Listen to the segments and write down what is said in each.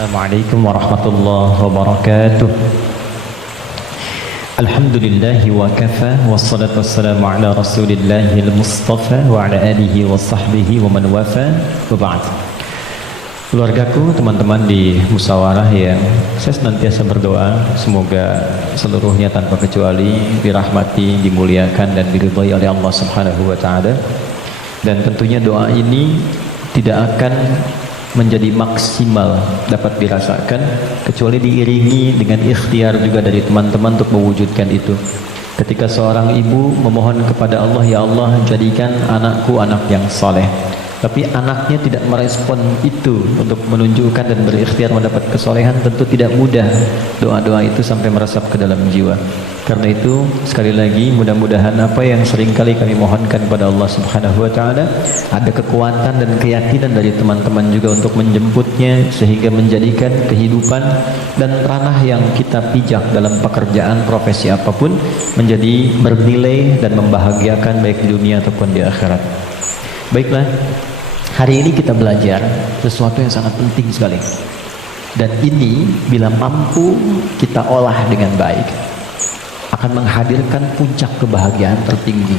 Assalamualaikum warahmatullahi wabarakatuh. Alhamdulillahi wa kafa, wassalatu wassalamu ala rasulillahil mustafa wa ala alihi wa sahbihi wa man wafa, wa ba'd. Keluargaku, teman-teman di musyawarah yang saya senantiasa berdoa semoga seluruhnya tanpa kecuali dirahmati, dimuliakan dan diridhai oleh Allah Subhanahu wa taala. Dan tentunya doa ini tidak akan menjadi maksimal dapat dirasakan kecuali diiringi dengan ikhtiar juga dari teman-teman untuk mewujudkan itu. Ketika seorang ibu memohon kepada Allah, ya Allah jadikan anakku anak yang saleh, tapi anaknya tidak merespon itu untuk menunjukkan dan berikhtiar mendapat kesolehan, tentu tidak mudah doa-doa itu sampai meresap ke dalam jiwa. Karena itu sekali lagi mudah-mudahan apa yang seringkali kami mohonkan pada Allah Subhanahu wa taala ada kekuatan dan keyakinan dari teman-teman juga untuk menjemputnya, sehingga menjadikan kehidupan dan ranah yang kita pijak dalam pekerjaan profesi apapun menjadi bernilai dan membahagiakan baik di dunia ataupun di akhirat. Baiklah, hari ini kita belajar sesuatu yang sangat penting sekali, dan ini bila mampu kita olah dengan baik akan menghadirkan puncak kebahagiaan tertinggi.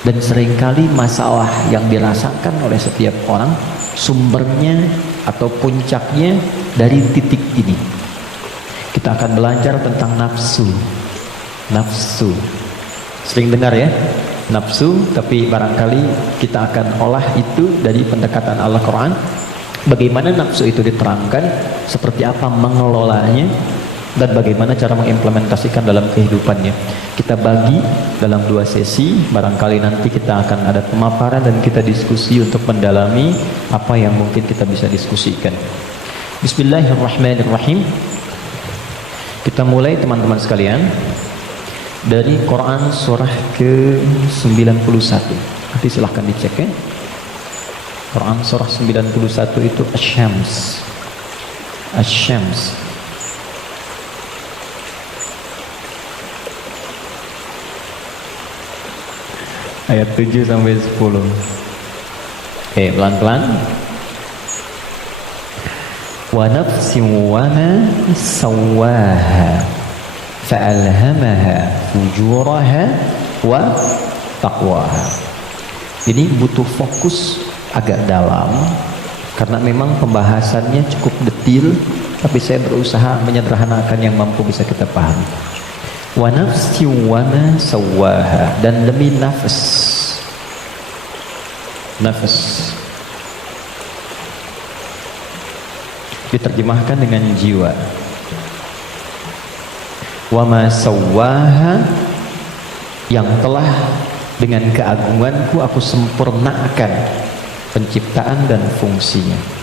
Dan seringkali masalah yang dirasakan oleh setiap orang sumbernya atau puncaknya dari titik ini. Kita akan belajar tentang nafsu. Nafsu, sering dengar ya, nafsu, tapi barangkali kita akan olah itu dari pendekatan Al-Quran. Bagaimana nafsu itu diterangkan, seperti apa mengelolanya, dan bagaimana cara mengimplementasikan dalam kehidupannya. Kita bagi dalam 2 sesi, barangkali nanti kita akan ada pemaparan dan kita diskusi untuk mendalami apa yang mungkin kita bisa diskusikan. Bismillahirrahmanirrahim. Kita mulai teman-teman sekalian dari Quran surah ke-91. Nanti silahkan dicek ya. Quran surah 91 itu Asy-Syams. Asy-Syams. Ayat 7 sampai 10. Oke, pelan-pelan. Wa nafsin wa ma sawwaha fa'alhamaha fujuraha wa taqwaha. Ini butuh fokus agak dalam karena memang pembahasannya cukup detil, tapi saya berusaha menyederhanakan yang mampu bisa kita pahami. Wa nafsi wa ma sawwaha, dan demi nafs. Nafs diterjemahkan dengan jiwa. Wa ma sawwaha, yang telah dengan keagunganku aku sempurnakan penciptaan dan fungsinya.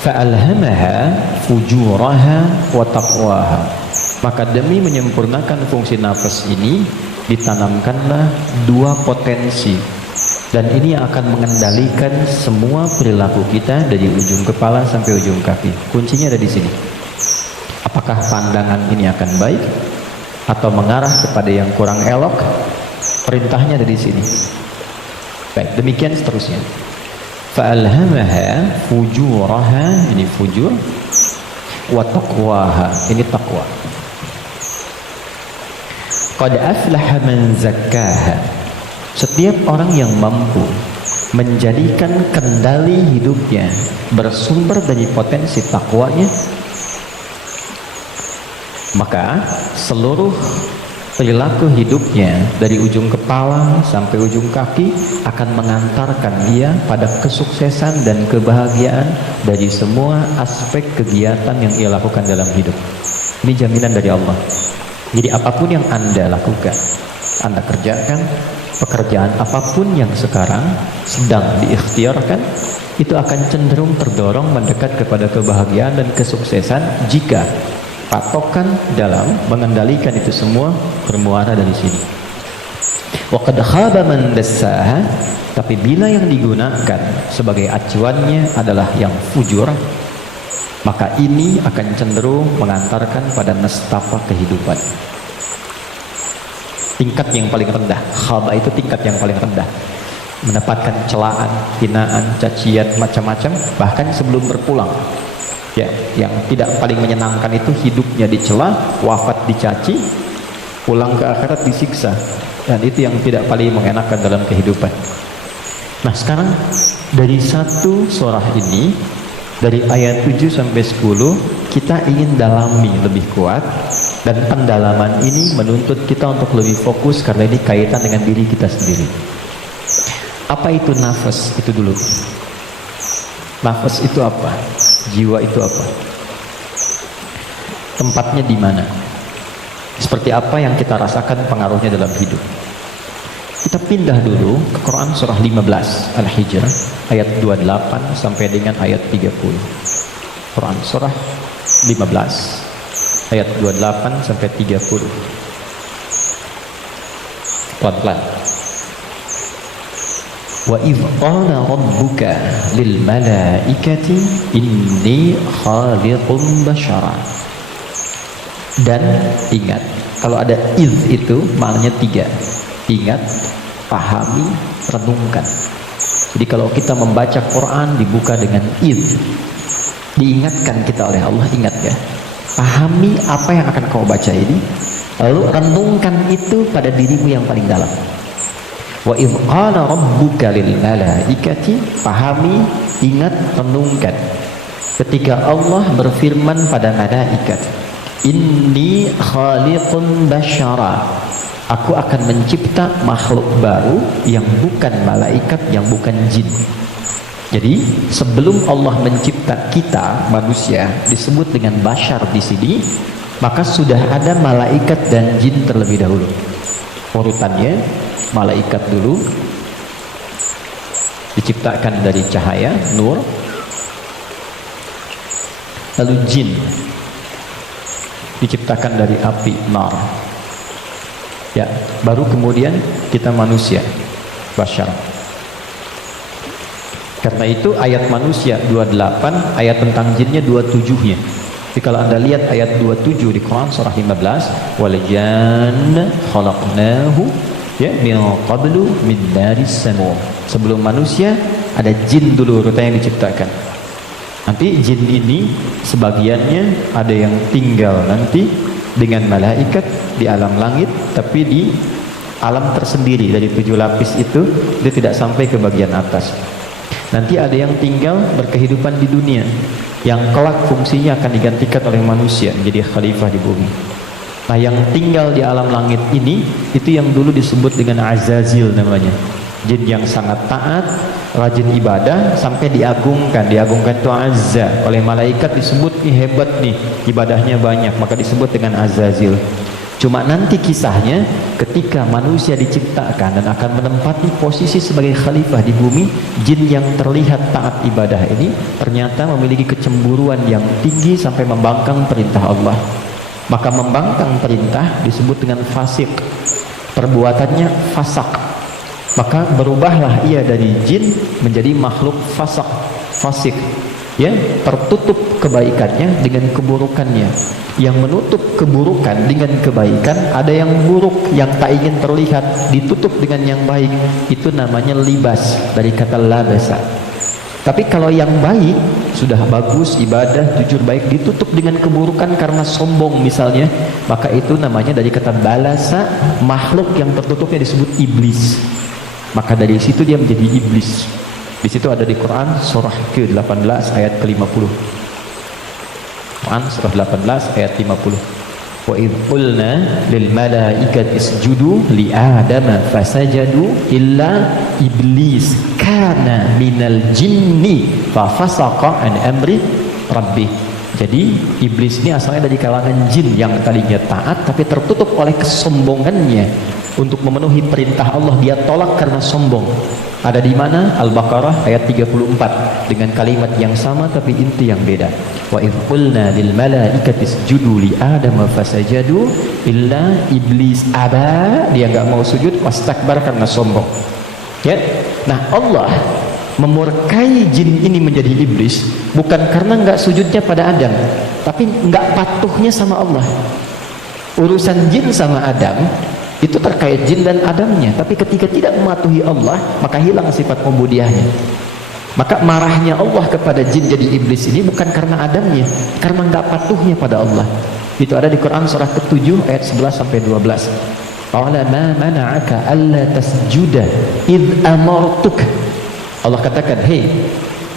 Fa'alhamaha fujuraha wa taqwaha, maka demi menyempurnakan fungsi nafas ini ditanamkanlah 2 potensi, dan ini akan mengendalikan semua perilaku kita dari ujung kepala sampai ujung kaki. Kuncinya ada di sini. Apakah pandangan ini akan baik atau mengarah kepada yang kurang elok? Perintahnya ada di sini. Baik, demikian seterusnya. Fa'alhamaha fujuraha, ini fujur, wa taqwaha, ini taqwa. Qad aflaha man zakkaha, setiap orang yang mampu menjadikan kendali hidupnya bersumber dari potensi takwanya, maka seluruh perilaku hidupnya dari ujung kepala sampai ujung kaki akan mengantarkan dia pada kesuksesan dan kebahagiaan dari semua aspek kegiatan yang ia lakukan dalam hidup. Ini jaminan dari Allah. Jadi apapun yang Anda lakukan, Anda kerjakan, pekerjaan apapun yang sekarang sedang diikhtiarkan, itu akan cenderung terdorong mendekat kepada kebahagiaan dan kesuksesan jika patokan dalam mengendalikan itu semua bermuara dari sini. Wa qad khaba man dassaha, tapi bila yang digunakan sebagai acuannya adalah yang fujur, maka ini akan cenderung mengantarkan pada nestapa kehidupan. Tingkat yang paling rendah, khaba itu tingkat yang paling rendah, mendapatkan celaan, hinaan, cacian, macam-macam, bahkan sebelum berpulang. Ya, yang tidak paling menyenangkan itu hidupnya dicela, wafat dicaci, pulang ke akhirat disiksa. Dan itu yang tidak paling mengenakan dalam kehidupan. Nah, sekarang dari satu surah ini, dari ayat 7 sampai 10, kita ingin dalami lebih kuat, dan pendalaman ini menuntut kita untuk lebih fokus karena ini kaitan dengan diri kita sendiri. Apa itu nafas? Itu dulu. Nafas itu apa? Jiwa itu apa? Tempatnya di mana? Seperti apa yang kita rasakan pengaruhnya dalam hidup? Kita pindah dulu ke Quran surah 15 Al-Hijr ayat 28 sampai dengan ayat 30. Quran surah 15 ayat 28 sampai 30. Pelan-pelan. Wa idh qala rabbuka lil malaikati inni khaliqun basyara. Dan ingat, kalau ada idh itu maknanya 3. Ingat, pahami, renungkan. Jadi kalau kita membaca Quran dibuka dengan idh, diingatkan kita oleh Allah, ingat ya, pahami apa yang akan kau baca ini, lalu renungkan itu pada dirimu yang paling dalam. Wa idh qala rabbuka lil malaikati, pahami, ingat, renungkan ketika Allah berfirman pada malaikat, inni khaliqun basyara, aku akan mencipta makhluk baru yang bukan malaikat, yang bukan jin. Jadi sebelum Allah mencipta kita manusia disebut dengan basyar di sini, maka sudah ada malaikat dan jin terlebih dahulu. Urutannya, malaikat dulu diciptakan dari cahaya, nur, lalu jin diciptakan dari api, nar. Ya, baru kemudian kita manusia, basyar. Karena itu ayat manusia 28, ayat tentang jinnya 27-nya. Jadi kalau Anda lihat ayat 27 di Quran surah 15, wal janna khalaqnahu ya min qablu min naris samum. Sebelum manusia ada jin dulu rupanya yang diciptakan. Nanti jin ini sebagiannya ada yang tinggal nanti dengan malaikat di alam langit, tapi di alam tersendiri dari 7 lapis itu dia tidak sampai ke bagian atas. Nanti ada yang tinggal berkehidupan di dunia, yang kelak fungsinya akan digantikan oleh manusia menjadi khalifah di bumi. Nah, yang tinggal di alam langit ini, itu yang dulu disebut dengan Azazil namanya. Jin yang sangat taat, rajin ibadah, sampai diagungkan itu azza oleh malaikat, disebut hebat nih, ibadahnya banyak, maka disebut dengan Azazil. Cuma nanti kisahnya ketika manusia diciptakan dan akan menempati posisi sebagai khalifah di bumi, jin yang terlihat taat ibadah ini ternyata memiliki kecemburuan yang tinggi sampai membangkang perintah Allah. Maka membangkang perintah disebut dengan fasik, perbuatannya fasak. Maka berubahlah ia dari jin menjadi makhluk fasik, ya, tertutup kebaikannya dengan keburukannya. Yang menutup keburukan dengan kebaikan, ada yang buruk yang tak ingin terlihat ditutup dengan yang baik, itu namanya libas, dari kata labasa. Tapi kalau yang baik sudah bagus, ibadah, jujur baik, ditutup dengan keburukan karena sombong misalnya, maka itu namanya dari kata balasa, makhluk yang tertutupnya disebut iblis. Maka dari situ dia menjadi iblis. Di situ ada di Quran surah ke-18 ayat ke-50. Quran surah 18 ayat 50. Wa idh qulna lil malaikati isjudu li adama fasajadu illa iblis kana minal jinni fa fasaqa an amri rabbih. Jadi iblis ini asalnya dari kalangan jin yang tadinya taat tapi tertutup oleh kesombongannya. Untuk memenuhi perintah Allah dia tolak karena sombong. Ada di mana? Al-Baqarah ayat 34 dengan kalimat yang sama tapi inti yang beda. Wa idh qulna lil malaikati isjudu li adama fasajadu illa iblis aba, dia enggak mau sujud, wastakbar karena sombong. Ya. Nah, Allah memurkai jin ini menjadi iblis bukan karena enggak sujudnya pada Adam, tapi enggak patuhnya sama Allah. Urusan jin sama Adam itu terkait jin dan Adamnya, tapi ketika tidak mematuhi Allah maka hilang sifat ubudiyahnya. Maka marahnya Allah kepada jin jadi iblis ini bukan karena Adamnya, karena nggak patuhnya pada Allah. Itu ada di Quran surah ke-7 ayat 11 sampai 12. Qala ma mana'aka alla tasjuda id amartuk. Allah katakan, hei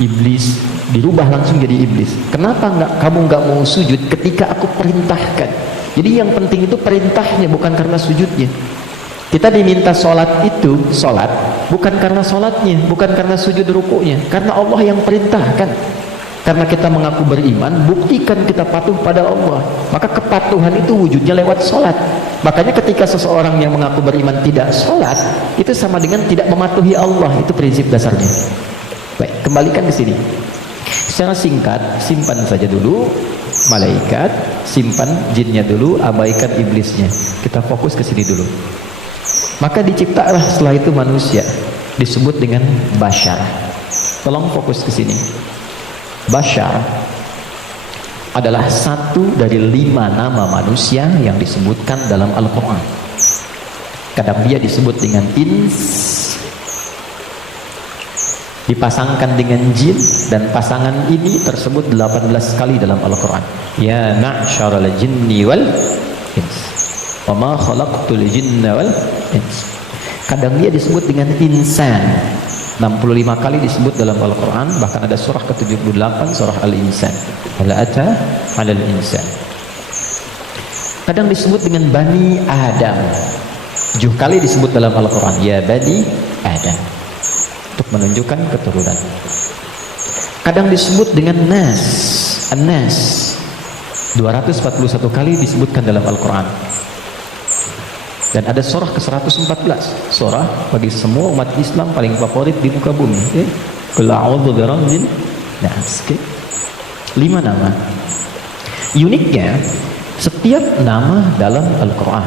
iblis, dirubah langsung jadi iblis. Kenapa kamu nggak mau sujud ketika aku perintahkan? Jadi yang penting itu perintahnya, bukan karena sujudnya. Kita diminta sholat itu, sholat bukan karena sholatnya, bukan karena sujud rukuknya, karena Allah yang perintahkan. Karena kita mengaku beriman, buktikan kita patuh pada Allah. Maka kepatuhan itu wujudnya lewat sholat. Makanya ketika seseorang yang mengaku beriman tidak sholat, itu sama dengan tidak mematuhi Allah. Itu prinsip dasarnya. Baik, kembalikan ke sini. Secara singkat, simpan saja dulu malaikat, simpan jinnya dulu, abaikan iblisnya. Kita fokus ke sini dulu. Maka diciptalah setelah itu manusia, disebut dengan bashar. Tolong fokus ke sini. Bashar adalah satu dari 5 nama manusia yang disebutkan dalam Al-Quran. Kadang dia disebut dengan ins, dipasangkan dengan jin, dan pasangan ini tersebut 18 kali dalam Al-Quran. Ya ma'syaral jinni wal ins, wa ma khalaqtul jinna wal ins. Kadang dia disebut dengan insan, 65 kali disebut dalam Al-Quran. Bahkan ada surah ke-78, surah Al-Insan, Hal ata 'alal insan. Kadang disebut dengan Bani Adam, 7 kali disebut dalam Al-Quran, ya Bani Adam, untuk menunjukkan keturunan. Kadang disebut dengan Nas, An-Nas, 241 kali disebutkan dalam Al-Quran. Dan ada surah ke-114, surah bagi semua umat Islam paling favorit di muka bumi. Qul a'udzu birabbin nas. 5 nama. Uniknya, setiap nama dalam Al-Quran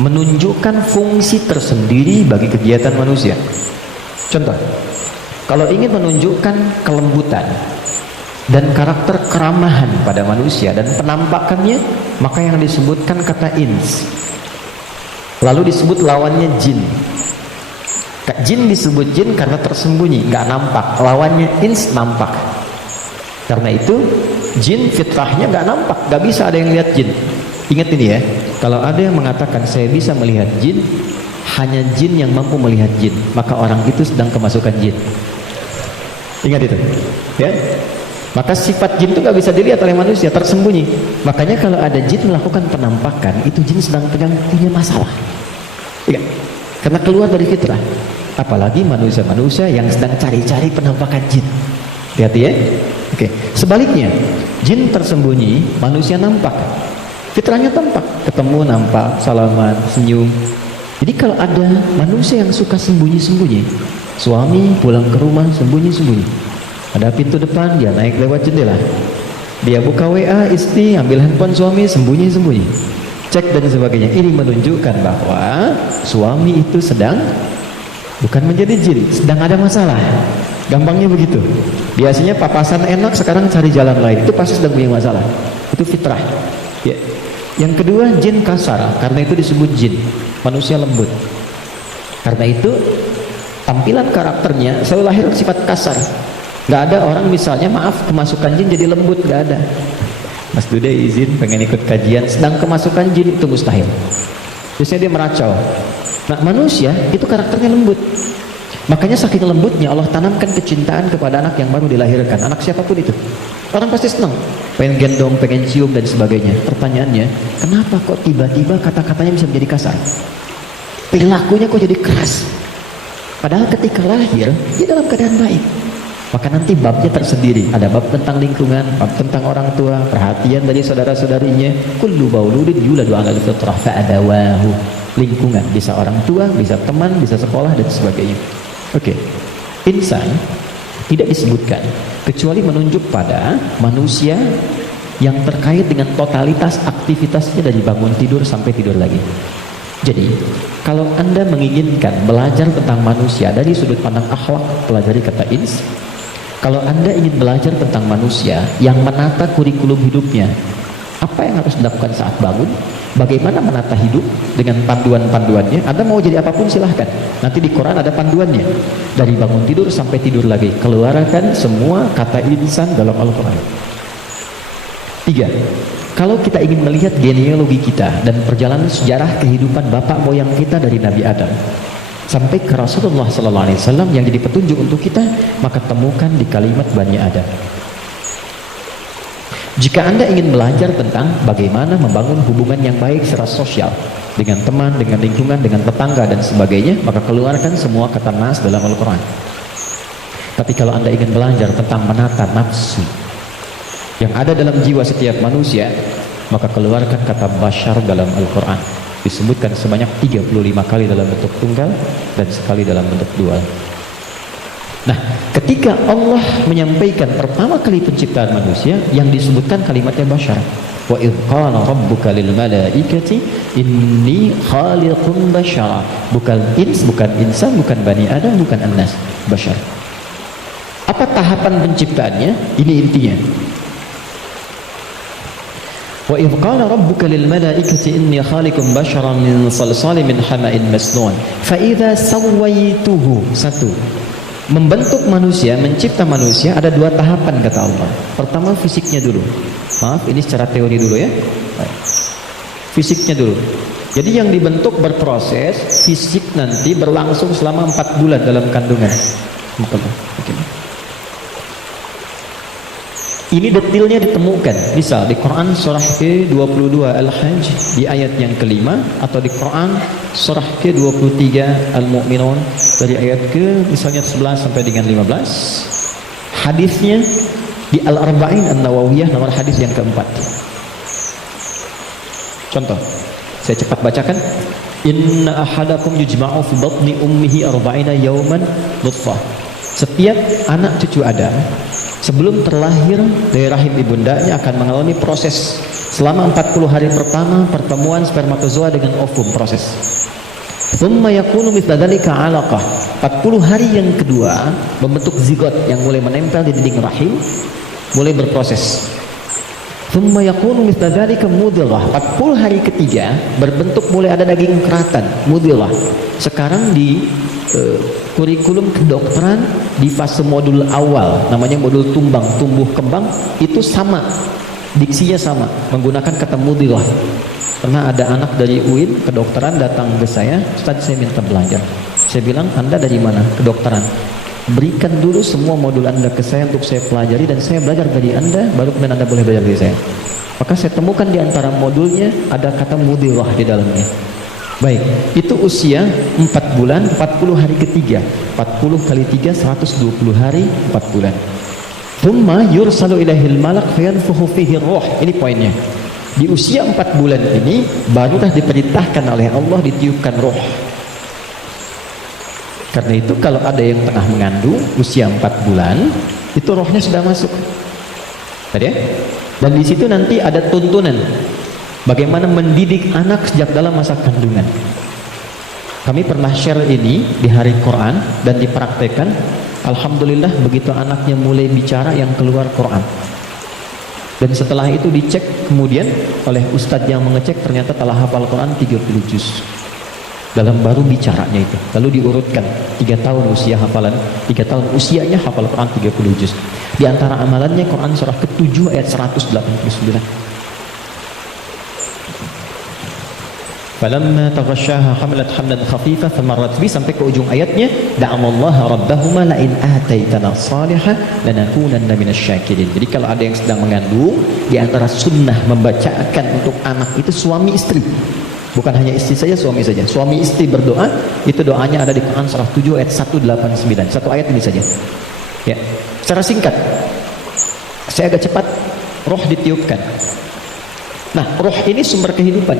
menunjukkan fungsi tersendiri bagi kegiatan manusia. Contoh, kalau ingin menunjukkan kelembutan dan karakter keramahan pada manusia dan penampakannya, maka yang disebutkan kata ins. Lalu disebut lawannya jin. Jin disebut jin karena tersembunyi, nggak nampak. Lawannya ins nampak. Karena itu jin fitrahnya nggak nampak, nggak bisa ada yang lihat jin. Ingat ini ya, kalau ada yang mengatakan saya bisa melihat jin, hanya jin yang mampu melihat jin, maka orang itu sedang kemasukan jin. Ingat itu, ya. Maka sifat jin itu nggak bisa dilihat oleh manusia, tersembunyi. Makanya kalau ada jin melakukan penampakan, itu jin sedang punya masalah. Ya, karena keluar dari fitrah. Apalagi manusia-manusia yang sedang cari-cari penampakan jin. Hati-hati ya. Oke. Sebaliknya, jin tersembunyi, manusia nampak. Fitrahnya tampak, ketemu nampak, salaman, senyum. Jadi kalau ada manusia yang suka sembunyi-sembunyi, suami pulang ke rumah sembunyi-sembunyi, ada pintu depan, dia naik lewat jendela, dia buka WA istri, ambil handphone suami, sembunyi-sembunyi, cek dan sebagainya. Ini menunjukkan bahwa suami itu sedang bukan menjadi jin, sedang ada masalah. Gampangnya begitu. Biasanya papasan enak, sekarang cari jalan lain, itu pasti sedang punya masalah. Itu fitrah ya. Yang kedua, jin kasar, karena itu disebut jin, manusia lembut. Karena itu tampilan karakternya selalu lahir sifat kasar. Nggak ada orang misalnya maaf kemasukan jin jadi lembut, nggak ada. Mas Dude izin pengen ikut kajian, sedang kemasukan jin, itu mustahil. Biasanya dia meracau. Nah manusia itu karakternya lembut. Makanya saking lembutnya Allah tanamkan kecintaan kepada anak yang baru dilahirkan, anak siapapun itu. Orang pasti senang, pengen gendong, pengen cium dan sebagainya. Pertanyaannya, kenapa kok tiba-tiba kata-katanya bisa menjadi kasar? Perilakunya kok jadi keras? Padahal ketika lahir dia dalam keadaan baik. Maka nanti babnya tersendiri, ada bab tentang lingkungan, bab tentang orang tua, perhatian dari saudara-saudarinya. Kullu mauludin yuladu 'alal fitrah fa'abawahu. Lingkungan, bisa orang tua, bisa teman, bisa sekolah dan sebagainya. Oke. Insan tidak disebutkan kecuali menunjuk pada manusia yang terkait dengan totalitas aktivitasnya dari bangun tidur sampai tidur lagi. Jadi, kalau Anda menginginkan belajar tentang manusia dari sudut pandang akhlak, pelajari kata ins. Kalau Anda ingin belajar tentang manusia yang menata kurikulum hidupnya, Apa yang harus dilakukan saat bangun? Bagaimana menata hidup dengan panduan-panduannya? Anda mau jadi apapun silahkan. Nanti di Quran ada panduannya. Dari bangun tidur sampai tidur lagi. Keluarkan semua kata insan dalam Al-Quran. 3. Kalau kita ingin melihat genealogi kita dan perjalanan sejarah kehidupan bapak moyang kita dari Nabi Adam sampai ke Rasulullah SAW yang jadi petunjuk untuk kita, maka temukan di kalimat Bani Adam. Jika Anda ingin belajar tentang bagaimana membangun hubungan yang baik secara sosial dengan teman, dengan lingkungan, dengan tetangga dan sebagainya, maka keluarkan semua kata nas dalam Al-Quran. Tapi kalau Anda ingin belajar tentang menata nafsu yang ada dalam jiwa setiap manusia, maka keluarkan kata bashar dalam Al-Quran. Disebutkan sebanyak 35 kali dalam bentuk tunggal dan sekali dalam bentuk dual. Nah, ketika Allah menyampaikan pertama kali penciptaan manusia, yang disebutkan kalimatnya bashar. Wa idh qala rabbuka lil malaikati inni khaliqun bashara. Bukan ins, bukan insan, bukan bani adam, bukan annas, bashar. Apa tahapan penciptaannya? Ini intinya. Wa idh qala rabbuka lil malaikati inni khaliqun basharan min salsalin min hama'in masnun fa idza sawaituhu. Satu, membentuk manusia, mencipta manusia ada dua tahapan kata Allah. Pertama fisiknya dulu. Maaf, ini secara teori dulu ya. Fisiknya dulu. Jadi yang dibentuk berproses, fisik nanti berlangsung selama 4 bulan dalam kandungan. Ini detailnya ditemukan. Misal di Quran surah ke-22 Al-Hajj di ayat yang kelima, atau di Quran surah ke-23 Al-Mu'minun dari ayat ke misalnya 11 sampai dengan 15. Hadisnya di Al-Arba'in An-Nawawiyah nomor hadis yang keempat. Contoh, saya cepat bacakan. Inna ahadakum yujma'u fi batni ummihi arba'ina yawman nutfah. Setiap anak cucu Adam sebelum terlahir dari rahim ibundanya akan mengalami proses selama 40 hari pertama pertemuan spermatozoa dengan ovum, proses. Thumma yakunu mithla dzalika 'alaqah. 40 hari yang kedua membentuk zigot yang mulai menempel di dinding rahim, mulai berproses. Thumma yakunu mithla dzalika mudghah. 40 hari ketiga berbentuk mulai ada daging keratan, mudghah. Sekarang di kurikulum kedokteran di fase modul awal, namanya modul tumbang, tumbuh kembang, itu sama, diksinya sama, menggunakan kata mudghah. Pernah ada anak dari UIN kedokteran datang ke saya, Ustaz saya minta belajar. Saya bilang, Anda dari mana? Kedokteran. Berikan dulu semua modul Anda ke saya untuk saya pelajari dan saya belajar dari Anda, baru kemudian Anda boleh belajar dari saya. Maka saya temukan di antara modulnya ada kata mudghah di dalamnya. Baik, itu usia 4 bulan 40 hari ketiga. 40 kali 3 120 hari 4 bulan. Thumma yursalu ilaihil malak fayanfukhu fihi ruh. Ini poinnya. Di usia 4 bulan ini barulah diperintahkan oleh Allah ditiupkan roh. Karena itu kalau ada yang tengah mengandung usia 4 bulan, itu rohnya sudah masuk. Tadi ya? Dan di situ nanti ada tuntunan bagaimana mendidik anak sejak dalam masa kandungan. Kami pernah share ini di hari Quran dan dipraktekkan. Alhamdulillah begitu anaknya mulai bicara yang keluar Quran. Dan setelah itu dicek kemudian oleh ustadz yang mengecek, ternyata telah hafal Quran 30 juz. Dalam baru bicaranya itu. Lalu diurutkan 3 tahun usia hafalan, 3 tahun usianya hafal Quran 30 juz. Di antara amalannya Quran surah ke-7 ayat 189. Falamma taghasyaha hamalat hamlan khafifah famarrat bi, sampai ke ujung ayatnya, da'amallaha rabbahuma la in ataitana salihah lanakunanna minasyakirin. Jadi kalau ada yang sedang mengandung, di antara sunnah membacakan untuk anak itu suami istri. Bukan hanya istri saja, suami saja. Suami istri berdoa, itu doanya ada di Quran surah 7 ayat 189. Satu ayat ini saja. Ya, secara singkat. Saya agak cepat. Roh ditiupkan. Nah, roh ini sumber kehidupan.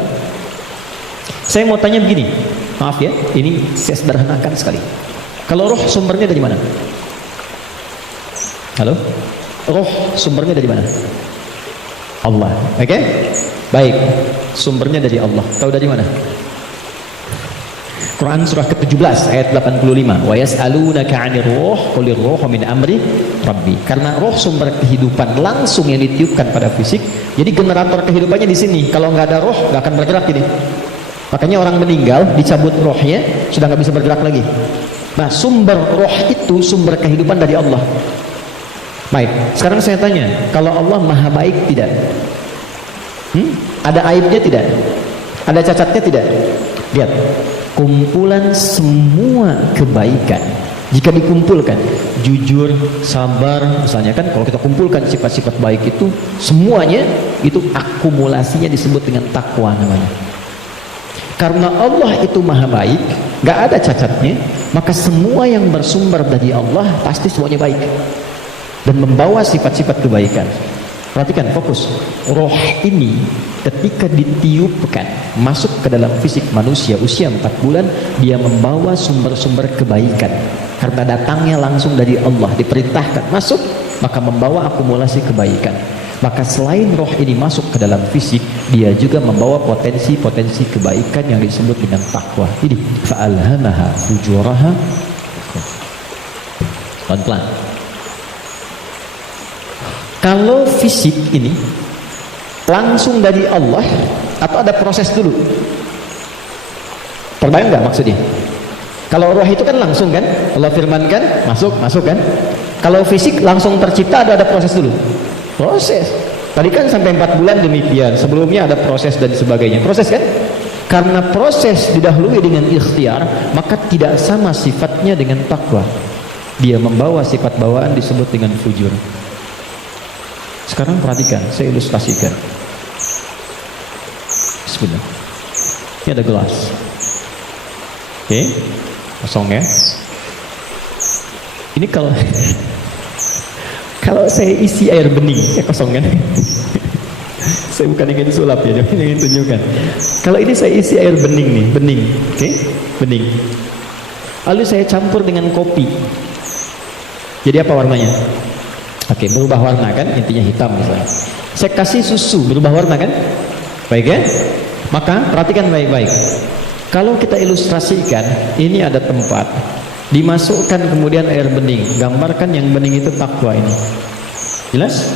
Saya mau tanya begini, maaf ya, ini saya sederhanakan sekali. Kalau roh sumbernya dari mana? Halo? Roh sumbernya dari mana? Allah. Oke? Baik. Sumbernya dari Allah. Tahu dari mana? Quran surah ke-17 ayat 85. Wa yas'alunaka 'anir ruh qulir ruhu min amri rabbi. Karena roh sumber kehidupan langsung yang ditiupkan pada fisik. Jadi generator kehidupannya di sini. Kalau nggak ada roh nggak akan bergerak ini. Makanya orang meninggal dicabut rohnya sudah nggak bisa bergerak lagi. Nah, sumber roh itu sumber kehidupan dari Allah. Baik, sekarang saya tanya, kalau Allah maha baik tidak? Ada aibnya tidak? Ada cacatnya tidak? Lihat, kumpulan semua kebaikan jika dikumpulkan, jujur, sabar, misalnya kan, kalau kita kumpulkan sifat-sifat baik itu semuanya itu akumulasinya disebut dengan takwa namanya. Karena Allah itu maha baik, gak ada cacatnya, maka semua yang bersumber dari Allah pasti semuanya baik dan membawa sifat-sifat kebaikan. Perhatikan, fokus. Roh ini ketika ditiupkan masuk ke dalam fisik manusia usia 4 bulan, dia membawa sumber-sumber kebaikan. Karena datangnya langsung dari Allah, diperintahkan masuk, maka membawa akumulasi kebaikan. Maka selain roh ini masuk ke dalam fisik, dia juga membawa potensi-potensi kebaikan yang disebut dengan takwa. Ini fa'alhamaha fujuraha. Pelan-pelan. Kalau fisik ini langsung dari Allah atau ada proses dulu? Terbayang nggak maksudnya? Kalau roh itu kan langsung kan, Allah firmankan masuk kan. Kalau fisik langsung tercipta ada proses dulu. Proses. Tadi kan sampai 4 bulan demikian. Sebelumnya ada proses dan sebagainya. Proses kan? Karena proses didahului dengan ikhtiar, maka tidak sama sifatnya dengan takwa. Dia membawa sifat bawaan disebut dengan fujur. Sekarang perhatikan, saya ilustrasikan. Bismillah. Ini ada gelas. Oke, kosong ya. Ini kalau saya isi air bening, ya kosong kan? Saya bukan ingin sulap ya, tapi ingin tunjukkan. Kalau ini saya isi air bening nih, bening, oke, bening. Lalu saya campur dengan kopi. Jadi apa warnanya? Oke, berubah warna kan, intinya hitam misalnya. Saya kasih susu, berubah warna kan? Baik ya? Maka perhatikan baik-baik. Kalau kita ilustrasikan, ini ada tempat, dimasukkan kemudian air bening. Gambarkan yang bening itu takwa ini. Jelas?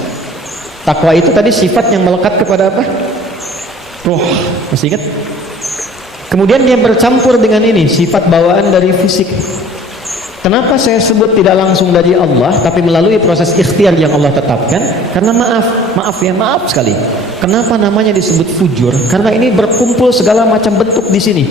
Takwa itu tadi sifat yang melekat kepada apa? Roh. Masih ingat? Kemudian dia bercampur dengan ini, sifat bawaan dari fisik. Kenapa saya sebut tidak langsung dari Allah tapi melalui proses ikhtiar yang Allah tetapkan? Karena maaf sekali. Kenapa namanya disebut fujur? Karena ini berkumpul segala macam bentuk di sini.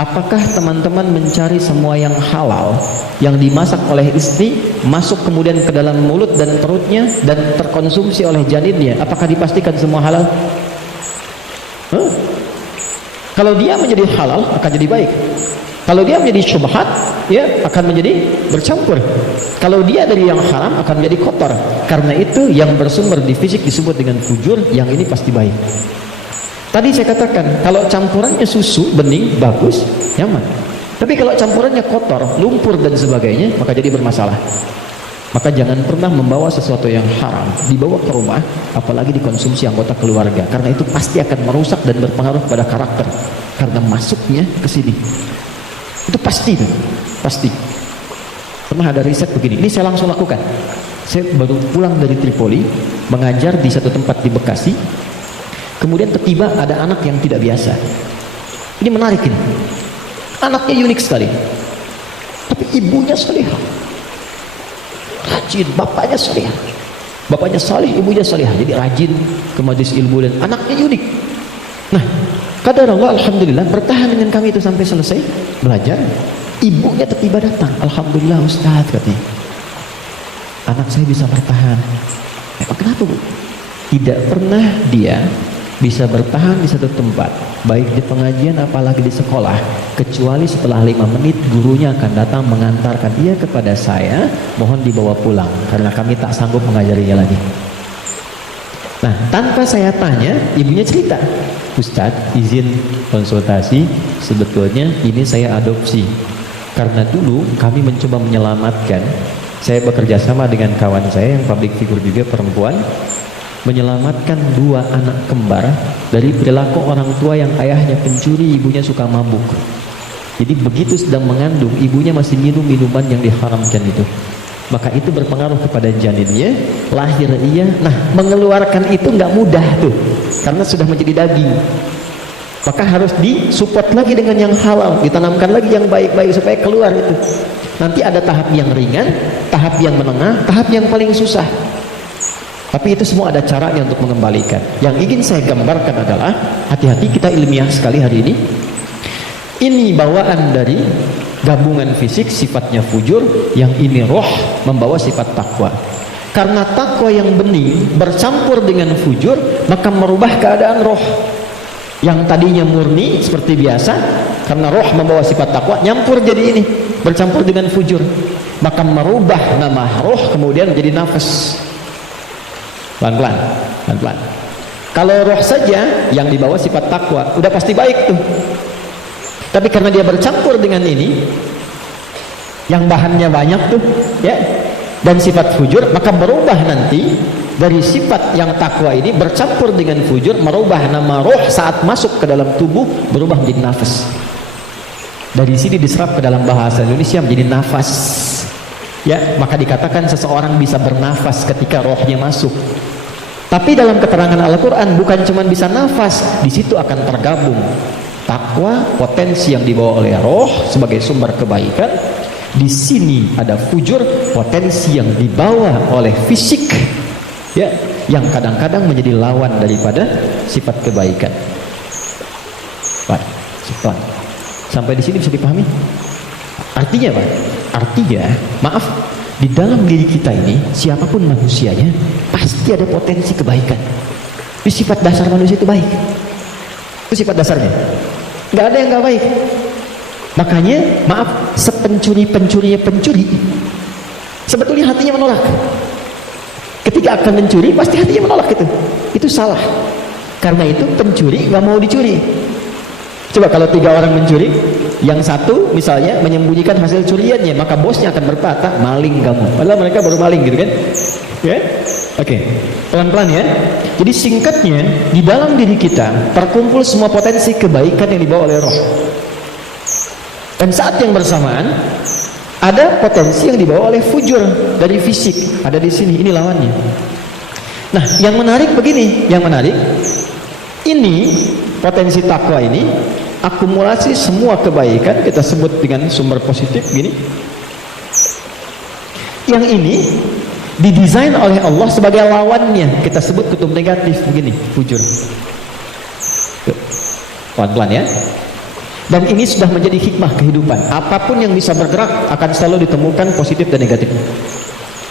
Apakah teman-teman mencari semua yang halal yang dimasak oleh istri masuk kemudian ke dalam mulut dan perutnya dan terkonsumsi oleh janinnya? Apakah dipastikan semua halal? Kalau dia menjadi halal akan jadi baik. Kalau dia menjadi syubhat, ya akan menjadi bercampur. Kalau dia dari yang haram akan menjadi kotor. Karena itu yang bersumber di fisik disebut dengan fujur, yang ini pasti baik. Tadi saya katakan, kalau campurannya susu, bening, bagus, nyaman. Tapi kalau campurannya kotor, lumpur dan sebagainya, maka jadi bermasalah. Maka jangan pernah membawa sesuatu yang haram dibawa ke rumah, apalagi dikonsumsi anggota keluarga. Karena itu pasti akan merusak dan berpengaruh pada karakter. Karena masuknya ke sini. Itu pasti tuh, pasti. Pernah ada riset begini, ini saya langsung lakukan. Saya baru pulang dari Tripoli, mengajar di satu tempat di Bekasi. Kemudian tiba-tiba ada anak yang tidak biasa. Ini menarik ini. Anaknya unik sekali. Tapi ibunya salihah. Rajin, bapaknya salihah. Bapaknya salih, ibunya salihah. Jadi rajin ke majelis ilmu dan anaknya unik. Nah, kadar Allah, alhamdulillah, bertahan dengan kami itu sampai selesai belajar. Ibunya tiba-tiba datang, alhamdulillah Ustaz, katanya, anak saya bisa bertahan. Kenapa Bu? Tidak pernah dia bisa bertahan di satu tempat, baik di pengajian apalagi di sekolah, kecuali setelah 5 menit gurunya akan datang mengantarkan dia kepada saya, mohon dibawa pulang karena kami tak sanggup mengajarinya lagi. Nah, tanpa saya tanya, ibunya cerita, Ustadz izin konsultasi, sebetulnya ini saya adopsi karena dulu kami mencoba menyelamatkan, saya bekerja sama dengan kawan saya yang public figure juga perempuan, menyelamatkan 2 anak kembar dari perilaku orang tua yang ayahnya pencuri, ibunya suka mabuk. Jadi begitu sedang mengandung, ibunya masih minum minuman yang diharamkan itu, maka itu berpengaruh kepada janinnya, lahir ia. Nah, mengeluarkan itu nggak mudah tuh, karena sudah menjadi daging. Maka harus disupport lagi dengan yang halal, ditanamkan lagi yang baik-baik supaya keluar itu. Nanti ada tahap yang ringan, tahap yang menengah, tahap yang paling susah. Tapi itu semua ada caranya untuk mengembalikan. Yang ingin saya gambarkan adalah, hati-hati, kita ilmiah sekali hari ini. Ini bawaan dari gabungan fisik sifatnya fujur, yang ini roh membawa sifat takwa. Karena takwa yang bening bercampur dengan fujur, maka merubah keadaan roh. Yang tadinya murni seperti biasa, karena roh membawa sifat takwa, nyampur jadi ini, bercampur dengan fujur, maka merubah nama roh kemudian menjadi nafas. Pelan-pelan, pelan-pelan. Kalau roh saja yang dibawa sifat takwa, udah pasti baik tuh. Tapi karena dia bercampur dengan ini, yang bahannya banyak tuh, ya, dan sifat fujur, maka berubah nanti dari sifat yang takwa ini bercampur dengan fujur, merubah nama roh saat masuk ke dalam tubuh, berubah menjadi nafas. Dari sini diserap ke dalam bahasa Indonesia menjadi nafas. Ya, maka dikatakan seseorang bisa bernafas ketika rohnya masuk. Tapi dalam keterangan Al-Quran bukan cuma bisa nafas, di situ akan tergabung takwa, potensi yang dibawa oleh roh sebagai sumber kebaikan. Di sini ada fujur, potensi yang dibawa oleh fisik, ya, yang kadang-kadang menjadi lawan daripada sifat kebaikan. Baik, cepat. Sampai di sini bisa dipahami? Artinya apa? Artinya, maaf, di dalam diri kita ini, siapapun manusianya, pasti ada potensi kebaikan. Itu sifat dasar manusia, itu baik. Itu sifat dasarnya. Nggak ada yang nggak baik. Makanya, maaf, sepencuri-pencurinya pencuri, sebetulnya hatinya menolak. Ketika akan mencuri, pasti hatinya menolak itu. Itu salah. Karena itu pencuri nggak mau dicuri. Coba kalau 3 orang mencuri, yang satu misalnya menyembunyikan hasil curiannya, maka bosnya akan berkata, maling kamu. Padahal mereka baru maling gitu kan? Ya? Oke, pelan-pelan ya. Jadi singkatnya, di dalam diri kita terkumpul semua potensi kebaikan yang dibawa oleh roh. Dan saat yang bersamaan ada potensi yang dibawa oleh fujur dari fisik. Ada di sini, ini lawannya. Nah, yang menarik begini, yang menarik, ini potensi takwa ini akumulasi semua kebaikan, kita sebut dengan sumber positif gini. Yang ini didesain oleh Allah sebagai lawannya, kita sebut kutub negatif begini, fujur. Pelan-pelan ya. Dan ini sudah menjadi hikmah kehidupan. Apapun yang bisa bergerak akan selalu ditemukan positif dan negatif.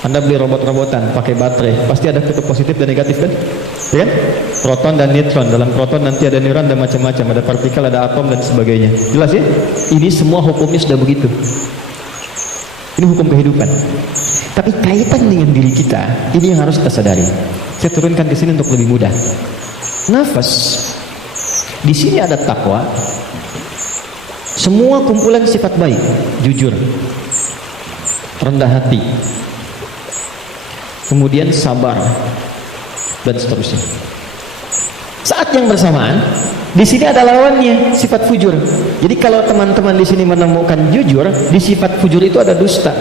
Anda beli robot-robotan pakai baterai, pasti ada kutub positif dan negatif kan? Ya kan? Proton dan neutron. Dalam proton nanti ada neuron dan macam-macam, ada partikel, ada atom dan sebagainya. Jelas ya? Ini semua hukumnya sudah begitu. Ini hukum kehidupan. Tapi kaitan dengan diri kita, ini yang harus kita sadari. Saya turunkan ke sini untuk lebih mudah. Nafas. Di sini ada takwa. Semua kumpulan sifat baik, jujur, rendah hati, kemudian sabar, dan seterusnya. Saat yang bersamaan, di sini ada lawannya, sifat fujur. Jadi kalau teman-teman di sini menemukan jujur, di sifat fujur itu ada dusta.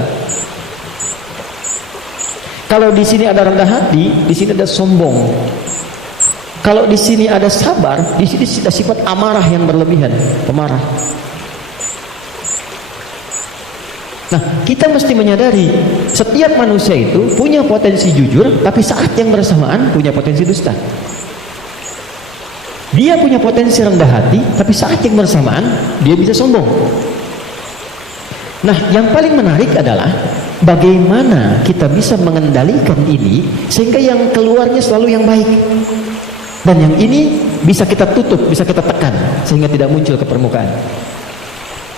Kalau di sini ada rendah hati, di sini ada sombong. Kalau di sini ada sabar, di sini ada sifat amarah yang berlebihan, pemarah. Nah, kita mesti menyadari setiap manusia itu punya potensi jujur, tapi saat yang bersamaan punya potensi dusta. Dia punya potensi rendah hati, tapi saat yang bersamaan dia bisa sombong. Nah, yang paling menarik adalah bagaimana kita bisa mengendalikan ini sehingga yang keluarnya selalu yang baik. Dan yang ini bisa kita tutup, bisa kita tekan sehingga tidak muncul ke permukaan.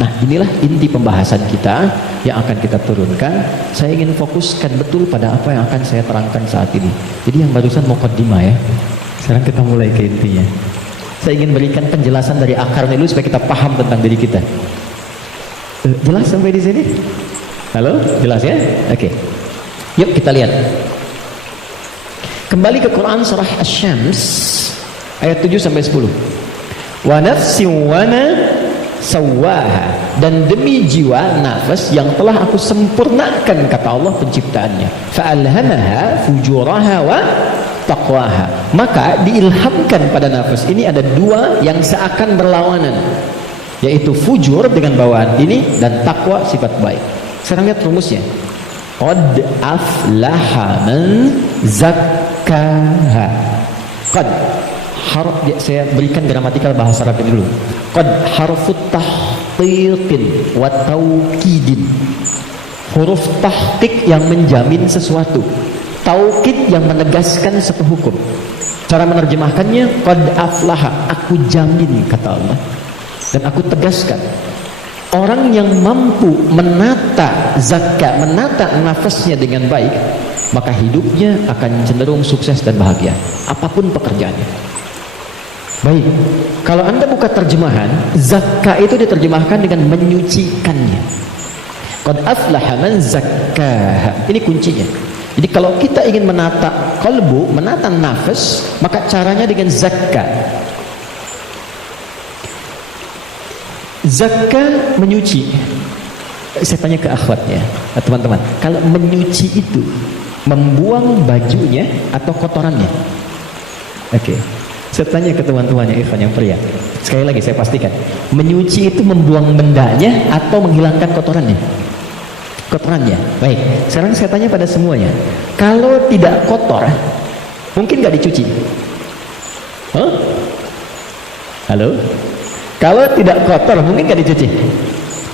Nah, inilah inti pembahasan kita yang akan kita turunkan. Saya ingin fokuskan betul pada apa yang akan saya terangkan saat ini. Jadi yang barusan muqaddimah ya. Sekarang kita mulai ke intinya. Saya ingin berikan penjelasan dari akarnya dulu supaya kita paham tentang diri kita. Jelas sampai di sini? Halo? Jelas ya? Oke. Yuk kita lihat. Kembali ke Quran surah Asy-Syams ayat 7 sampai 10. Wa nafsin wa ma sawaha, dan demi jiwa nafas yang telah aku sempurnakan, kata Allah penciptaannya. Fa'alhamaha fujuraha wa taqwaha, maka diilhamkan pada nafas ini ada dua yang seakan berlawanan, yaitu fujur dengan bawaan ini dan takwa sifat baik. Sekarang lihat rumusnya. Qad aflaha man zakkaha. Qad, saya berikan gramatikal bahasa Arab dulu. Qad harfut tahqiqin wa taukidin. Huruf tahqiq yang menjamin sesuatu, taukid yang menegaskan satu hukum. Cara menerjemahkannya, qad aflaha, aku jamin, kata Allah, dan aku tegaskan, orang yang mampu menata zakka, menata nafasnya dengan baik, maka hidupnya akan cenderung sukses dan bahagia apapun pekerjaannya. Baik, kalau Anda buka terjemahan, zakka itu diterjemahkan dengan menyucikannya. Qad aflaha man zakkaha, ini kuncinya. Jadi kalau kita ingin menata qalbu, menata nafas, maka caranya dengan zakka. Zakka menyuci. Saya tanya ke akhwatnya, teman-teman, kalau menyuci itu membuang bajunya atau kotorannya? Oke. Saya tanya ke teman-temannya Irfan yang pria. Sekali lagi saya pastikan, menyuci itu membuang bendanya atau menghilangkan kotorannya? Kotorannya. Baik, sekarang saya tanya pada semuanya, kalau tidak kotor, mungkin nggak dicuci? Huh? Halo? Kalau tidak kotor, mungkin nggak dicuci?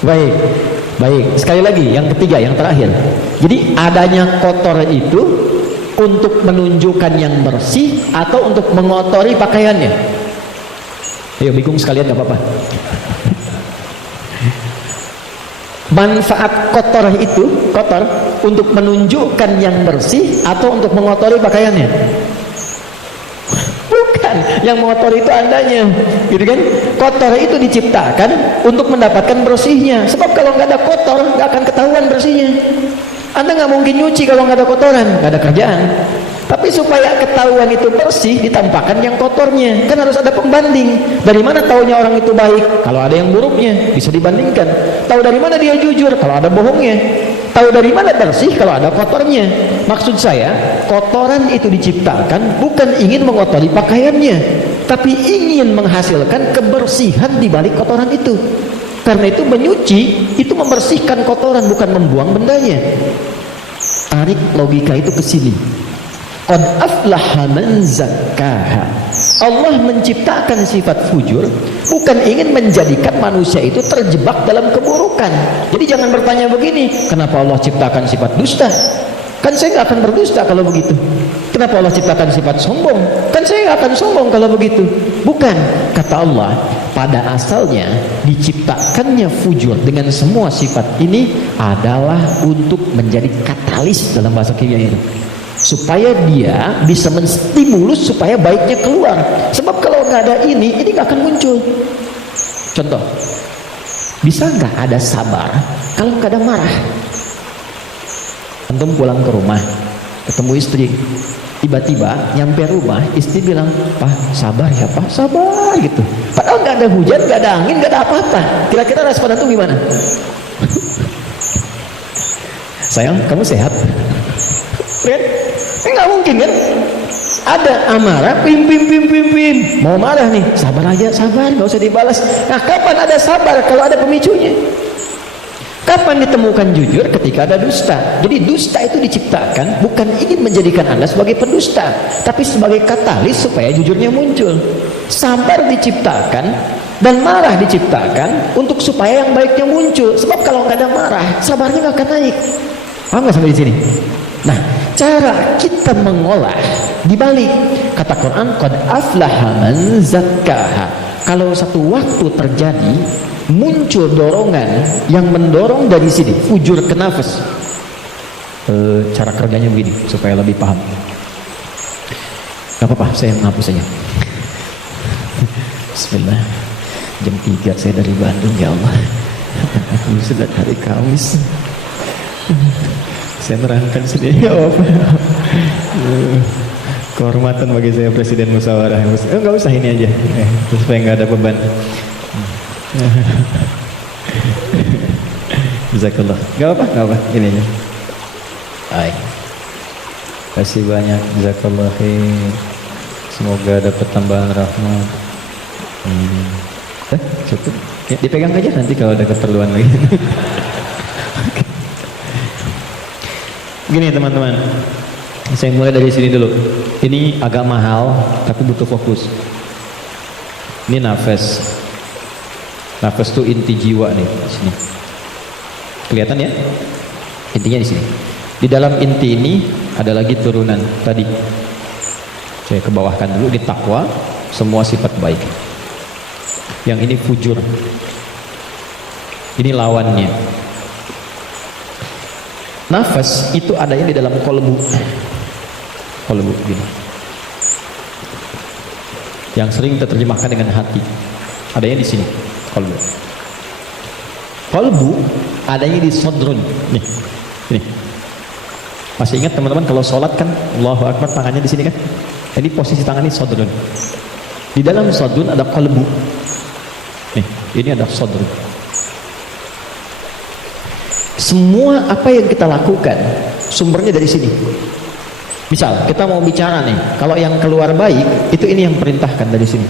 Baik, baik. Sekali lagi, yang ketiga, yang terakhir. Jadi adanya kotor itu untuk menunjukkan yang bersih atau untuk mengotori pakaiannya? Ayo, bingung sekalian, nggak apa-apa. Manfaat kotor itu, kotor untuk menunjukkan yang bersih atau untuk mengotori pakaiannya? Bukan, yang mengotori itu andanya, gitu kan? Kotor itu diciptakan untuk mendapatkan bersihnya. Sebab kalau nggak ada kotor, nggak akan ketahuan bersihnya. Anda nggak mungkin nyuci kalau nggak ada kotoran, nggak ada kerjaan. Tapi supaya ketahuan itu bersih, ditampakkan yang kotornya. Kan harus ada pembanding. Dari mana taunya orang itu baik? Kalau ada yang buruknya, bisa dibandingkan. Tahu dari mana dia jujur? Kalau ada bohongnya. Tahu dari mana bersih? Kalau ada kotornya. Maksud saya, kotoran itu diciptakan bukan ingin mengotori pakaiannya, tapi ingin menghasilkan kebersihan di balik kotoran itu. Karena itu menyuci itu membersihkan kotoran, bukan membuang bendanya. Tarik logika itu ke sini. Qad aflaha man zakkaha. Allah menciptakan sifat fujur bukan ingin menjadikan manusia itu terjebak dalam keburukan. Jadi jangan bertanya begini, kenapa Allah ciptakan sifat dusta? Kan saya nggak akan berdusta kalau begitu. Kenapa Allah ciptakan sifat sombong? Kan saya nggak akan sombong kalau begitu. Bukan, kata Allah, pada asalnya diciptakannya fujur dengan semua sifat ini adalah untuk menjadi katalis dalam bahasa kimia itu, supaya dia bisa menstimulus supaya baiknya keluar. Sebab kalau nggak ada ini nggak akan muncul. Contoh, bisa nggak ada sabar kalau nggak ada marah? Antum pulang ke rumah, ketemu istri, tiba-tiba nyampe rumah, istri bilang, "Pak, sabar ya Pak, sabar," gitu. Padahal nggak ada hujan, nggak ada angin, nggak ada apa-apa. Kira-kira respon antum gimana? Sayang, kamu sehat? Kan? Nggak mungkin kan? Ada amarah, pim. Mau marah nih, sabar aja, sabar, nggak usah dibalas. Nah, kapan ada sabar kalau ada pemicunya? Kapan ditemukan jujur? Ketika ada dusta. Jadi dusta itu diciptakan bukan ingin menjadikan Anda sebagai pendusta, tapi sebagai katalis supaya jujurnya muncul. Sabar diciptakan dan marah diciptakan untuk supaya yang baiknya muncul. Sebab kalau nggak ada marah, sabarnya nggak akan naik. Paham nggak sampai di sini? Nah, cara kita mengolah dibalik. Kata Quran, qad aflaha man zakkaha. Kalau satu waktu terjadi muncul dorongan yang mendorong dari sini, fujur ke nafas. Cara kerjanya begini supaya lebih paham. Gak apa-apa, saya menghapus saja. Bismillah. Jam 3 saya dari Bandung, ya Allah. Ini sudah hari Kamis. Saya nerangkan sendiri, ya Allah. Kehormatan bagi saya Presiden Musyawarah. Enggak usah ini aja, supaya nggak ada beban. Jazakallah. Gak apa, ini aja. Baik. Kasih banyak, jazakallah khair. Semoga dapat tambahan rahmat. Cukup. Ya, dipegang aja nanti kalau ada keperluan lagi. Gini teman-teman, saya mulai dari sini dulu. Ini agak mahal, tapi butuh fokus. Ini nafas. Nafas itu inti jiwa nih di sini. Kelihatan ya? Intinya di sini. Di dalam inti ini ada lagi turunan tadi. Saya kebawahkan dulu di takwa, semua sifat baik. Yang ini fujur. Ini lawannya. Nafas itu adanya di dalam kolbu. Kolbu gini. Yang sering kita terjemahkan dengan hati. Adanya di sini, kolbu. Kolbu adanya di sodrun. Nih. Ini. Masih ingat teman-teman kalau sholat kan Allahu Akbar tangannya di sini kan? Ini posisi tangan ini sodrun. Di dalam sodrun ada kolbu. Nih, ini ada sodrun. Semua apa yang kita lakukan sumbernya dari sini. Misal kita mau bicara nih, kalau yang keluar baik itu ini yang perintahkan dari sini.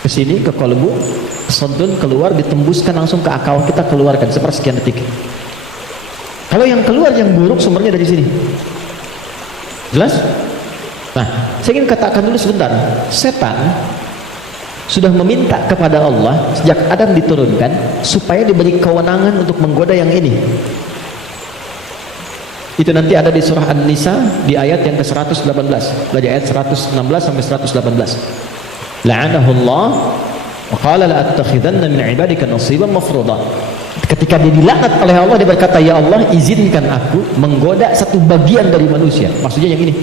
Ke sini ke kolbu, sodrun keluar ditembuskan langsung ke akal kita keluarkan sepersekian detik. Kalau yang keluar yang buruk sumbernya dari sini. Jelas? Nah, saya ingin katakan dulu sebentar. Setan sudah meminta kepada Allah sejak Adam diturunkan supaya diberi kewenangan untuk menggoda yang ini. Itu nanti ada di surah An-Nisa di ayat yang ke-118. Belajar ayat 116 sampai 118. La'anahullah wa qala la attakhidanna min 'ibadika nasiban mafruḍa. Ketika dia dilaknat oleh Allah, dia berkata, ya Allah izinkan aku menggoda satu bagian dari manusia. Maksudnya yang ini.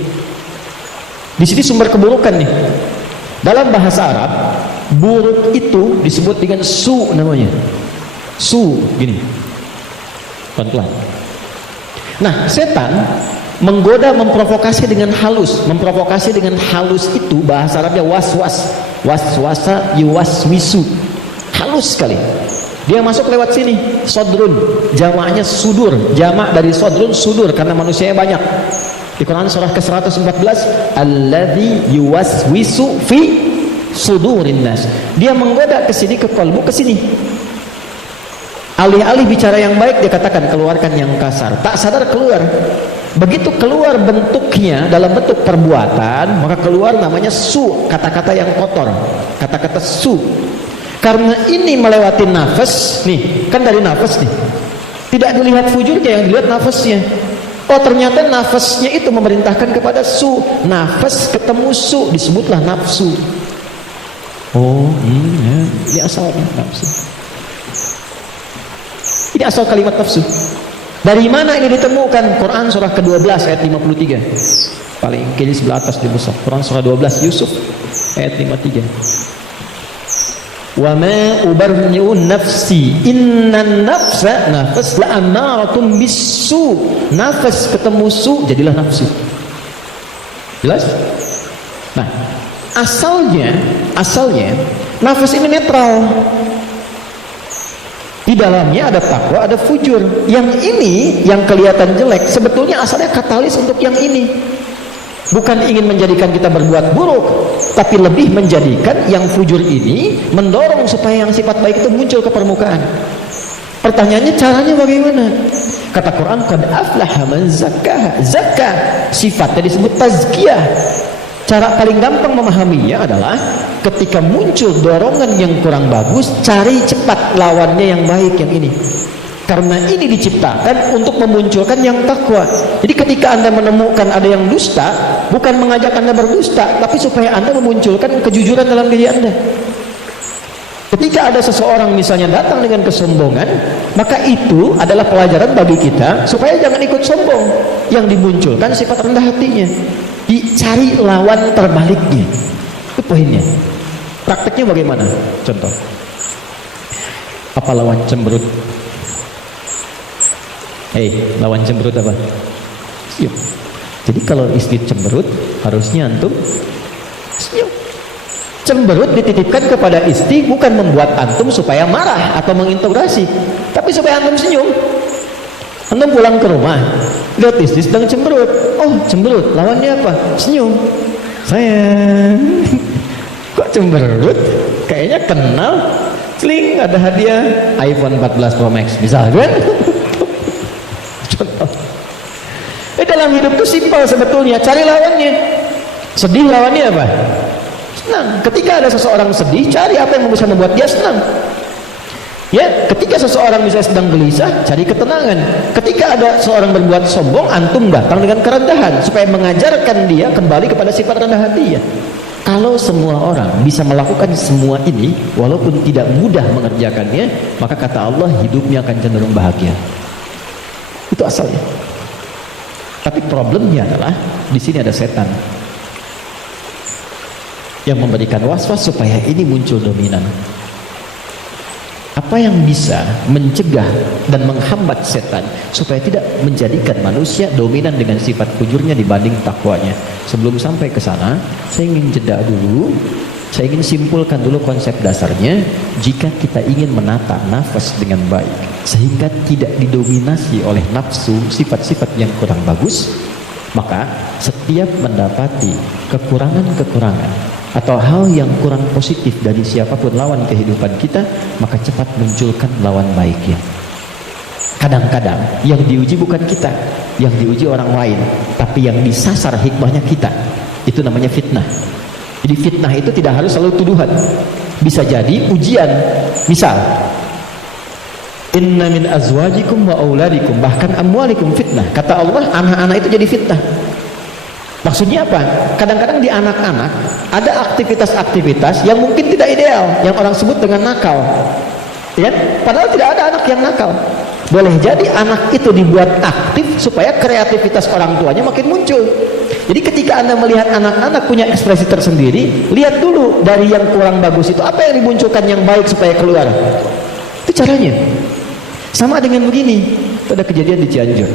Di sini sumber keburukan nih. Dalam bahasa Arab, buruk itu disebut dengan su namanya. Su, gini. Pelan-pelan. Nah, setan menggoda, memprovokasi dengan halus. Memprovokasi dengan halus itu bahasa Arabnya waswas. Waswasa yuwaswisu. Halus sekali. Dia masuk lewat sini, sodrun. Jamaknya sudur. Jamak dari sodrun sudur karena manusianya banyak. Di Quran surah ke-114, alladzi yuwaswisu fi sudurin nas. Dia menggoda ke sini, ke kolbu, ke sini. Alih-alih bicara yang baik, dia katakan keluarkan yang kasar. Tak sadar keluar. Begitu keluar bentuknya dalam bentuk perbuatan, maka keluar namanya su, kata-kata yang kotor, kata-kata su. Karena ini melewati nafas, nih, kan dari nafas nih. Tidak dilihat fujurnya, yang dilihat nafasnya. Oh, ternyata nafasnya itu memerintahkan kepada su. Nafas ketemu su, disebutlah nafsu. Oh, ya. Ini asalnya nafsu. Ini asal kalimat nafsu. Dari mana ini ditemukan? Quran surah ke-12 ayat 53. Paling kiri sebelah atas di mushaf. Quran surah 12 Yusuf ayat 53. Wa ma ubarri'u nafsi innan nafsa nafas la'amaratun bisu. Nafas ketemu su jadilah nafsu. Jelas? Nah, asalnya nafas ini netral. Di dalamnya ada takwa, ada fujur. Yang ini yang kelihatan jelek sebetulnya asalnya katalis untuk yang ini. Bukan ingin menjadikan kita berbuat buruk, tapi lebih menjadikan yang fujur ini mendorong supaya yang sifat baik itu muncul ke permukaan. Pertanyaannya caranya bagaimana? Kata Quran, qad aflaha man zakkaha. Zakkah sifatnya disebut tazkiyah. Cara paling gampang memahaminya adalah ketika muncul dorongan yang kurang bagus, cari cepat lawannya yang baik, yang ini. Karena ini diciptakan untuk memunculkan yang takwa. Jadi ketika Anda menemukan ada yang dusta, bukan mengajak Anda berdusta, tapi supaya Anda memunculkan kejujuran dalam diri Anda. Ketika ada seseorang misalnya datang dengan kesombongan, maka itu adalah pelajaran bagi kita supaya jangan ikut sombong. Yang dimunculkan sifat rendah hatinya. Dicari lawan terbaliknya. Itu poinnya. Prakteknya bagaimana? Contoh. Apa lawan cemberut? Lawan cemberut apa? Senyum. Jadi kalau istri cemberut, harusnya antum senyum. Cemberut dititipkan kepada istri bukan membuat antum supaya marah atau mengintegrasi, tapi supaya antum senyum. Antum pulang ke rumah, lihat istri sedang cemberut. Oh, cemberut, lawannya apa? Senyum. Sayang, kok cemberut? Kayaknya kenal. Sling, ada hadiah iPhone 14 Pro Max, misalkan. Contoh. Dalam hidup itu simpel sebetulnya. Cari lawannya. Sedih, lawannya apa? Senang. Ketika ada seseorang sedih, cari apa yang bisa membuat dia senang. Ya, ketika seseorang misalnya sedang gelisah, cari ketenangan. Ketika ada seorang berbuat sombong, antum datang dengan kerendahan supaya mengajarkan dia kembali kepada sifat rendah hati. Kalau semua orang bisa melakukan semua ini, walaupun tidak mudah mengerjakannya, maka kata Allah, hidupnya akan cenderung bahagia. Itu asalnya. Tapi problemnya adalah di sini ada setan yang memberikan was-was supaya ini muncul dominan. Apa yang bisa mencegah dan menghambat setan supaya tidak menjadikan manusia dominan dengan sifat fujurnya dibanding takwanya? Sebelum sampai ke sana, saya ingin jeda dulu. Saya ingin simpulkan dulu konsep dasarnya. Jika kita ingin menata nafas dengan baik sehingga tidak didominasi oleh nafsu sifat-sifat yang kurang bagus, maka setiap mendapati kekurangan-kekurangan atau hal yang kurang positif dari siapapun lawan kehidupan kita, maka cepat munculkan lawan baiknya. Kadang-kadang yang diuji bukan kita, yang diuji orang lain, tapi yang disasar hikmahnya kita. Itu namanya fitnah. Jadi fitnah itu tidak harus selalu tuduhan, bisa jadi ujian. Misal, inna min azwajikum wa auladikum, bahkan amwalikum fitnah. Kata Allah, anak-anak itu jadi fitnah. Maksudnya apa? Kadang-kadang di anak-anak ada aktivitas-aktivitas yang mungkin tidak ideal, yang orang sebut dengan nakal. Ya, padahal tidak ada anak yang nakal. Boleh jadi anak itu dibuat aktif supaya kreativitas orang tuanya makin muncul. Jadi ketika Anda melihat anak-anak punya ekspresi tersendiri, lihat dulu dari yang kurang bagus itu apa yang dimunculkan yang baik supaya keluar. Itu caranya. Sama dengan begini, itu ada kejadian di Cianjur,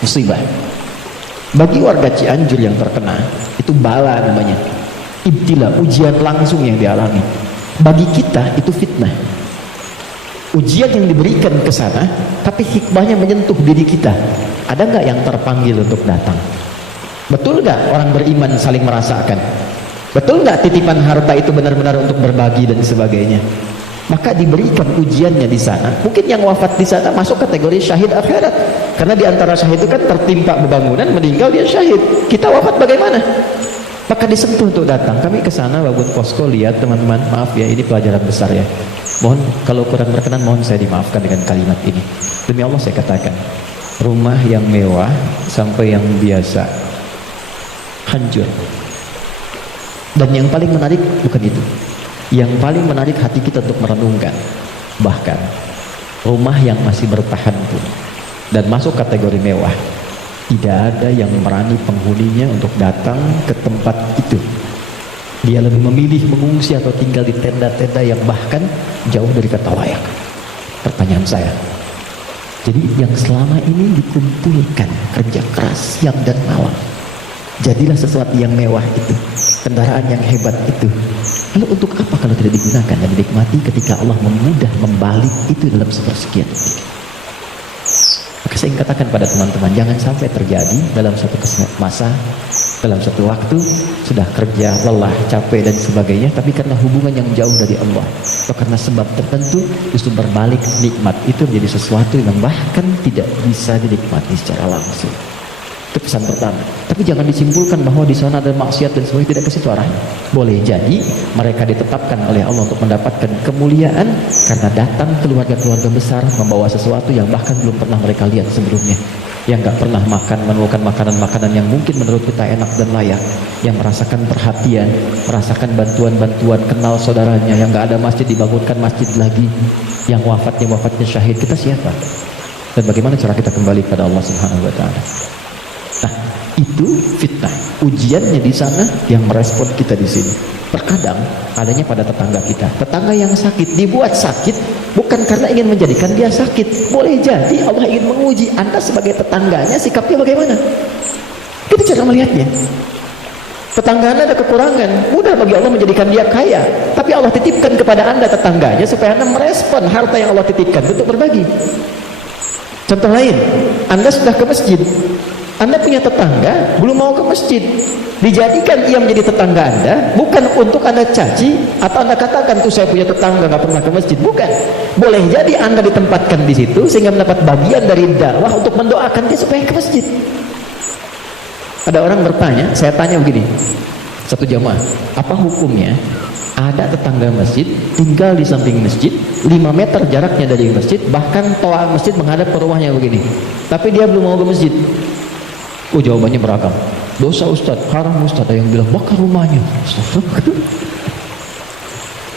musibah. Bagi warga Cianjur yang terkena, itu bala namanya, ibtila, ujian langsung yang dialami. Bagi kita itu fitnah, ujian yang diberikan ke sana, tapi hikmahnya menyentuh diri kita. Ada nggak yang terpanggil untuk datang? Betul nggak orang beriman saling merasakan? Betul nggak titipan harta itu benar-benar untuk berbagi dan sebagainya? Maka diberikan ujiannya di sana. Mungkin yang wafat di sana masuk kategori syahid akhirat, karena di antara syahid itu kan tertimpa pembangunan, meninggal dia syahid. Kita wafat bagaimana? Maka disentuh untuk datang. Kami ke sana bangun posko, lihat teman-teman, maaf ya, ini pelajaran besar ya. Mohon kalau kurang berkenan, mohon saya dimaafkan dengan kalimat ini. Demi Allah saya katakan, rumah yang mewah sampai yang biasa hancur. Dan yang paling menarik bukan itu. Yang paling menarik hati kita untuk merenungkan, bahkan rumah yang masih bertahan pun dan masuk kategori mewah, tidak ada yang berani penghuninya untuk datang ke tempat itu. Dia lebih memilih mengungsi atau tinggal di tenda-tenda yang bahkan jauh dari kata layak. Pertanyaan saya, jadi yang selama ini dikumpulkan kerja keras siang dan malam, jadilah sesuatu yang mewah itu, kendaraan yang hebat itu, lalu untuk apa kalau tidak digunakan dan dinikmati ketika Allah memudah membalik itu dalam sepersekian detik? Maka saya ingin katakan pada teman-teman, jangan sampai terjadi dalam satu masa, dalam satu waktu sudah kerja, lelah, capek dan sebagainya, tapi karena hubungan yang jauh dari Allah atau karena sebab tertentu justru berbalik nikmat itu menjadi sesuatu yang bahkan tidak bisa dinikmati secara langsung. Itu pesan pertama. Tapi jangan disimpulkan bahwa di sana ada maksiat dan sebagainya, tidak ke situ arahnya. Boleh jadi mereka ditetapkan oleh Allah untuk mendapatkan kemuliaan karena datang keluarga-keluarga besar membawa sesuatu yang bahkan belum pernah mereka lihat sebelumnya, yang gak pernah makan, menemukan makanan-makanan yang mungkin menurut kita enak dan layak, yang merasakan perhatian, merasakan bantuan-bantuan, kenal saudaranya, yang gak ada masjid dibangunkan masjid lagi, yang wafatnya syahid. Kita siapa? Dan bagaimana cara kita kembali pada Allah Subhanahu wa Ta'ala? Nah, itu fitnah. Ujiannya di sana yang merespon kita di sini. Terkadang adanya pada tetangga kita. Tetangga yang sakit dibuat sakit bukan karena ingin menjadikan dia sakit. Boleh jadi Allah ingin menguji Anda sebagai tetangganya, sikapnya bagaimana. Kita cara melihatnya. Tetangga Anda ada kekurangan, mudah bagi Allah menjadikan dia kaya. Tapi Allah titipkan kepada Anda tetangganya supaya Anda merespon harta yang Allah titipkan untuk berbagi. Contoh lain, Anda sudah ke masjid, Anda punya tetangga belum mau ke masjid, dijadikan ia menjadi tetangga Anda bukan untuk Anda caci atau Anda katakan tuh saya punya tetangga nggak pernah ke masjid, bukan. Boleh jadi Anda ditempatkan di situ sehingga mendapat bagian dari dakwah untuk mendoakan dia supaya ke masjid. Ada orang bertanya, saya tanya begini, satu jamaah, apa hukumnya ada tetangga masjid tinggal di samping masjid 5 meter jaraknya dari masjid, bahkan toa masjid menghadap ke rumahnya begini, tapi dia belum mau ke masjid? Oh, jawabannya beragam. Dosa Ustaz, haram Ustaz. Ada yang bilang bakar rumahnya.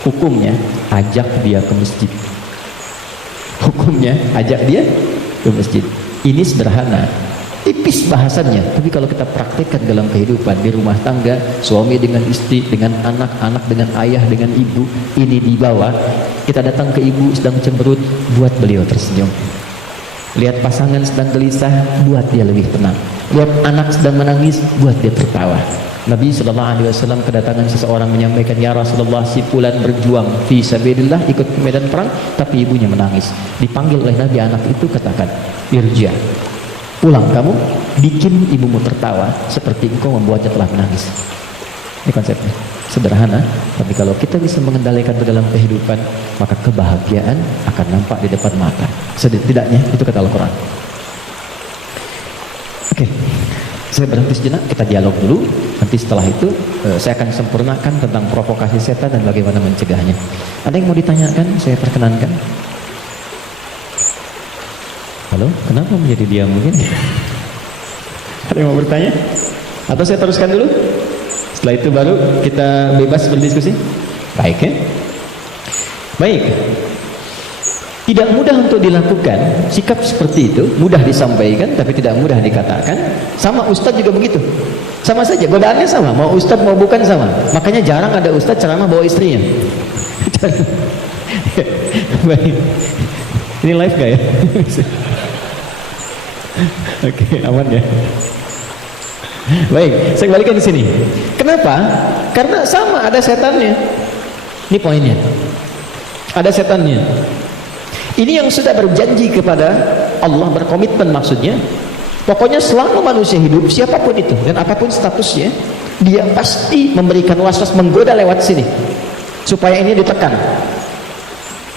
Hukumnya ajak dia ke masjid. Hukumnya ajak dia ke masjid. Ini sederhana, tipis bahasannya, tapi kalau kita praktekkan dalam kehidupan di rumah tangga, suami dengan istri, dengan anak, anak dengan ayah, dengan ibu, ini dibawa. Kita datang ke ibu sedang cemberut, buat beliau tersenyum. Lihat pasangan sedang gelisah, buat dia lebih tenang. Lihat anak sedang menangis, buat dia tertawa. Nabi SAW kedatangan seseorang menyampaikan, ya Rasulullah, si fulan berjuang fi sabilillah, ikut ke medan perang, tapi ibunya menangis. Dipanggil oleh Nabi anak itu, katakan, irja, pulang kamu, bikin ibumu tertawa seperti engkau membuatnya telah menangis. Ini konsepnya sederhana, tapi kalau kita bisa mengendalikan itu dalam kehidupan, maka kebahagiaan akan nampak di depan mata. Setidaknya itu kata Al-Quran. Oke, saya berhenti sejenak, kita dialog dulu. Nanti setelah itu saya akan sempurnakan tentang provokasi setan dan bagaimana mencegahnya. Ada yang mau ditanyakan? Saya perkenankan. Halo, kenapa menjadi diam mungkin? Ada yang mau bertanya? Atau saya teruskan dulu? Setelah itu baru kita bebas berdiskusi. Baik ya? Baik. Tidak mudah untuk dilakukan sikap seperti itu, mudah disampaikan tapi tidak mudah dikatakan. Sama ustadz juga begitu. Sama saja, godaannya sama, mau ustadz mau bukan sama. Makanya jarang ada ustadz ceramah bawa istrinya. Baik. Ini live gak ya? Oke, aman ya. Baik, saya kembalikan di sini. Kenapa? Karena sama, ada setannya. Ini poinnya. Ada setannya. Ini yang sudah berjanji kepada Allah, berkomitmen maksudnya. Pokoknya selama manusia hidup, siapapun itu dan apapun statusnya, dia pasti memberikan waswas, menggoda lewat sini supaya ini ditekan.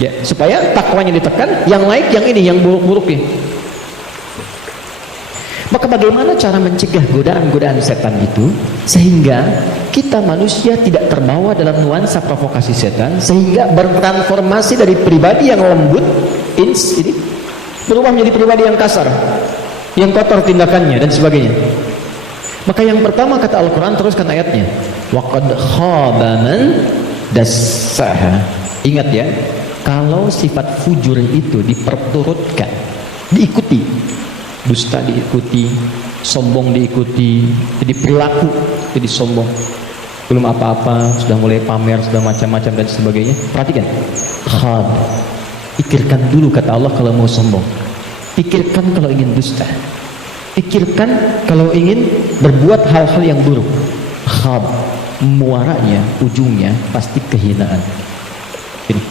Ya, supaya takwanya ditekan, yang naik yang ini, yang buruk-buruknya. Maka bagaimana cara mencegah godaan-godaan setan itu sehingga kita manusia tidak terbawa dalam nuansa provokasi setan, sehingga bertransformasi dari pribadi yang lembut ini berubah menjadi pribadi yang kasar, yang kotor tindakannya dan sebagainya. Maka yang pertama kata Al-Quran, teruskan ayatnya, waqad khaba man dassaha. Ingat ya, kalau sifat fujur itu diperturutkan, diikuti, dusta diikuti, sombong diikuti, jadi perilaku jadi sombong, belum apa-apa sudah mulai pamer, sudah macam-macam dan sebagainya. Perhatikan, khab, pikirkan dulu kata Allah kalau mau sombong, pikirkan kalau ingin dusta, pikirkan kalau ingin berbuat hal-hal yang buruk. Khab, muaranya, ujungnya pasti kehinaan. Ini.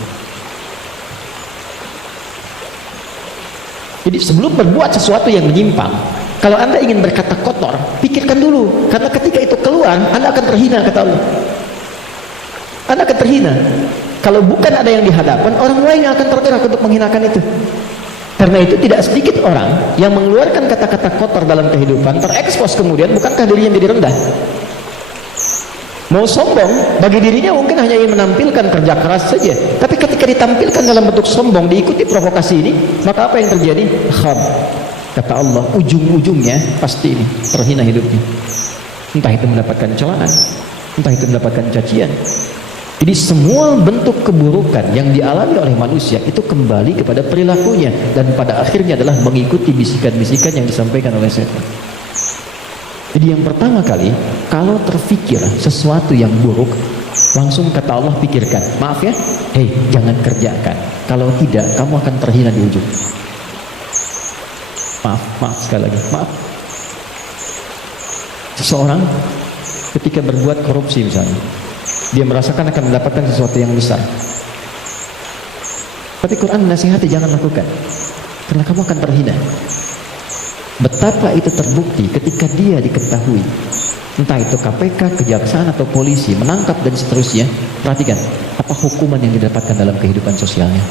Jadi sebelum berbuat sesuatu yang menyimpang, kalau Anda ingin berkata kotor, pikirkan dulu, karena ketika itu keluar, Anda akan terhina kata Allah. Anda akan terhina. Kalau bukan ada yang di hadapan, orang lain yang akan tergerak untuk menghinakan itu. Karena itu tidak sedikit orang yang mengeluarkan kata-kata kotor dalam kehidupan, terekspos kemudian, bukankah dirinya jadi rendah? Mau sombong, bagi dirinya mungkin hanya ingin menampilkan kerja keras saja. Tapi ketika ditampilkan dalam bentuk sombong, diikuti provokasi ini, maka apa yang terjadi? Khab, kata Allah, ujung-ujungnya pasti ini terhina hidupnya. Entah itu mendapatkan celaan, entah itu mendapatkan cacian. Jadi semua bentuk keburukan yang dialami oleh manusia itu kembali kepada perilakunya, dan pada akhirnya adalah mengikuti bisikan-bisikan yang disampaikan oleh setan. Jadi yang pertama kali, kalau terfikir sesuatu yang buruk, langsung kata Allah pikirkan, maaf ya, hei jangan kerjakan, kalau tidak kamu akan terhina di ujung. Maaf sekali lagi, maaf. Seseorang ketika berbuat korupsi misalnya, dia merasakan akan mendapatkan sesuatu yang besar. Tapi Quran menasihati jangan lakukan, karena kamu akan terhina. Betapa itu terbukti ketika dia diketahui, entah itu KPK, kejaksaan atau polisi menangkap dan seterusnya. Perhatikan apa hukuman yang didapatkan dalam kehidupan sosialnya: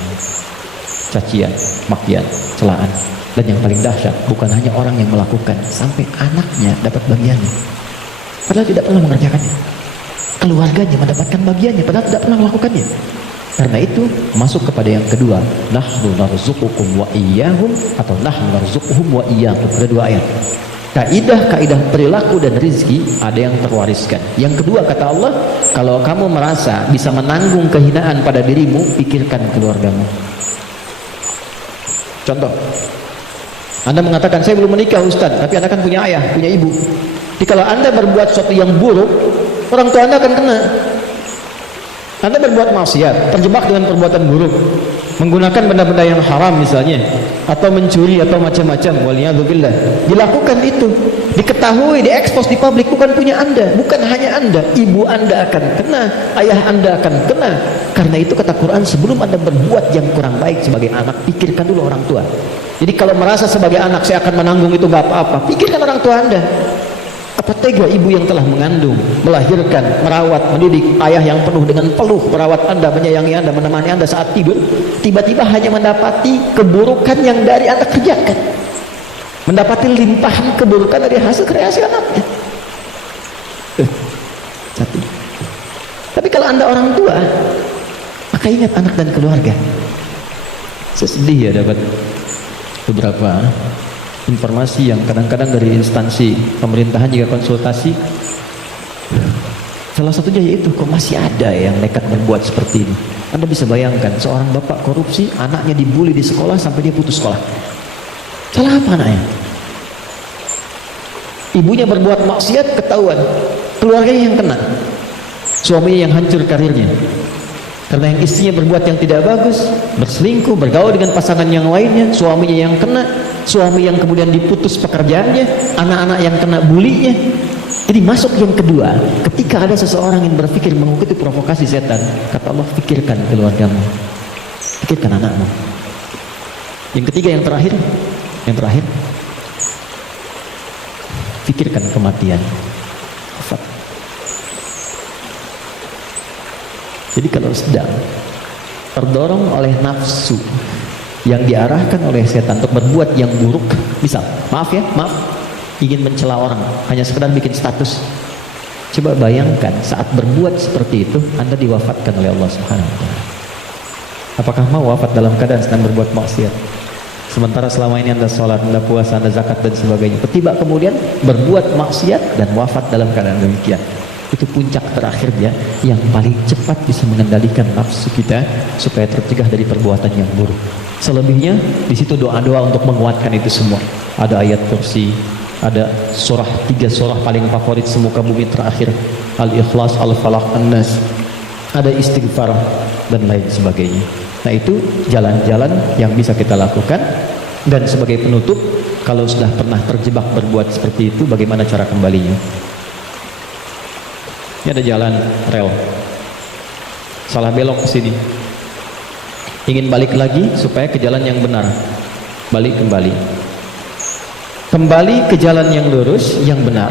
cacian, makian, celaan, dan yang paling dahsyat bukan hanya orang yang melakukan, sampai anaknya dapat bagiannya padahal tidak pernah mengerjakannya, keluarganya mendapatkan bagiannya padahal tidak pernah melakukannya. Karena itu masuk kepada yang kedua, nahnu narzuqukum wa iyyahum, atau nahnu narzuquhum wa iyyakum. Ada dua ayat. Kaidah-kaidah perilaku dan rizki ada yang terwariskan. Yang kedua kata Allah, kalau kamu merasa bisa menanggung kehinaan pada dirimu, pikirkan keluargamu. Contoh, Anda mengatakan saya belum menikah Ustaz, tapi Anda kan punya ayah, punya ibu. Jadi kalau Anda berbuat sesuatu yang buruk, orang tua Anda akan kena. Anda berbuat maksiat, terjebak dengan perbuatan buruk, menggunakan benda-benda yang haram misalnya, atau mencuri atau macam-macam, waliyadzubillah, dilakukan itu, diketahui, diekspos di publik, bukan punya Anda, bukan hanya Anda, ibu Anda akan kena, ayah Anda akan kena. Karena itu kata Quran, sebelum Anda berbuat yang kurang baik sebagai anak, pikirkan dulu orang tua. Jadi kalau merasa sebagai anak saya akan menanggung itu gak apa-apa, pikirkan orang tua Anda. Apa tega ibu yang telah mengandung, melahirkan, merawat, mendidik, ayah yang penuh dengan peluh merawat Anda, menyayangi Anda, menemani Anda saat tidur, tiba-tiba hanya mendapati keburukan yang dari Anda kerjakan, mendapati limpahan keburukan dari hasil kreasi anaknya. Satu. Tapi kalau Anda orang tua, maka ingat anak dan keluarga. Saya sedih ya dapat beberapa informasi yang kadang-kadang dari instansi pemerintahan juga konsultasi. Salah satunya yaitu kok masih ada yang nekat berbuat seperti ini. Anda bisa bayangkan seorang bapak korupsi, anaknya dibully di sekolah sampai dia putus sekolah. Salah apa anaknya? Ibunya berbuat maksiat, ketahuan, keluarganya yang kena, suaminya yang hancur karirnya. Karena yang istrinya berbuat yang tidak bagus, berselingkuh, bergaul dengan pasangan yang lainnya, suaminya yang kena, suami yang kemudian diputus pekerjaannya, anak-anak yang kena bulinya. Jadi masuk yang kedua, ketika ada seseorang yang berpikir mengikuti provokasi setan, kata Allah, pikirkan keluargamu, pikirkan anakmu. Yang ketiga, yang terakhir, pikirkan kematian. Jadi kalau sedang terdorong oleh nafsu yang diarahkan oleh setan untuk berbuat yang buruk, misal, maaf, ingin mencela orang, hanya sekedar bikin status. Coba bayangkan saat berbuat seperti itu, Anda diwafatkan oleh Allah Subhanahu wa Ta'ala. Apakah mau wafat dalam keadaan sedang berbuat maksiat? Sementara selama ini Anda sholat, Anda puasa, Anda zakat dan sebagainya. Tiba kemudian berbuat maksiat dan wafat dalam keadaan demikian. Itu puncak terakhirnya yang paling cepat bisa mengendalikan nafsu kita supaya tercegah dari perbuatan yang buruk. Selebihnya di situ doa-doa untuk menguatkan itu semua. Ada ayat kursi, ada surah, 3 surah paling favorit semuka bumi terakhir, Al-Ikhlas, Al-Falaq, An-Nas, ada istighfar dan lain sebagainya. Nah itu jalan-jalan yang bisa kita lakukan. Dan sebagai penutup, kalau sudah pernah terjebak berbuat seperti itu, bagaimana cara kembalinya? Ini ada jalan rel, salah belok ke sini, ingin balik lagi supaya ke jalan yang benar, balik kembali ke jalan yang lurus, yang benar,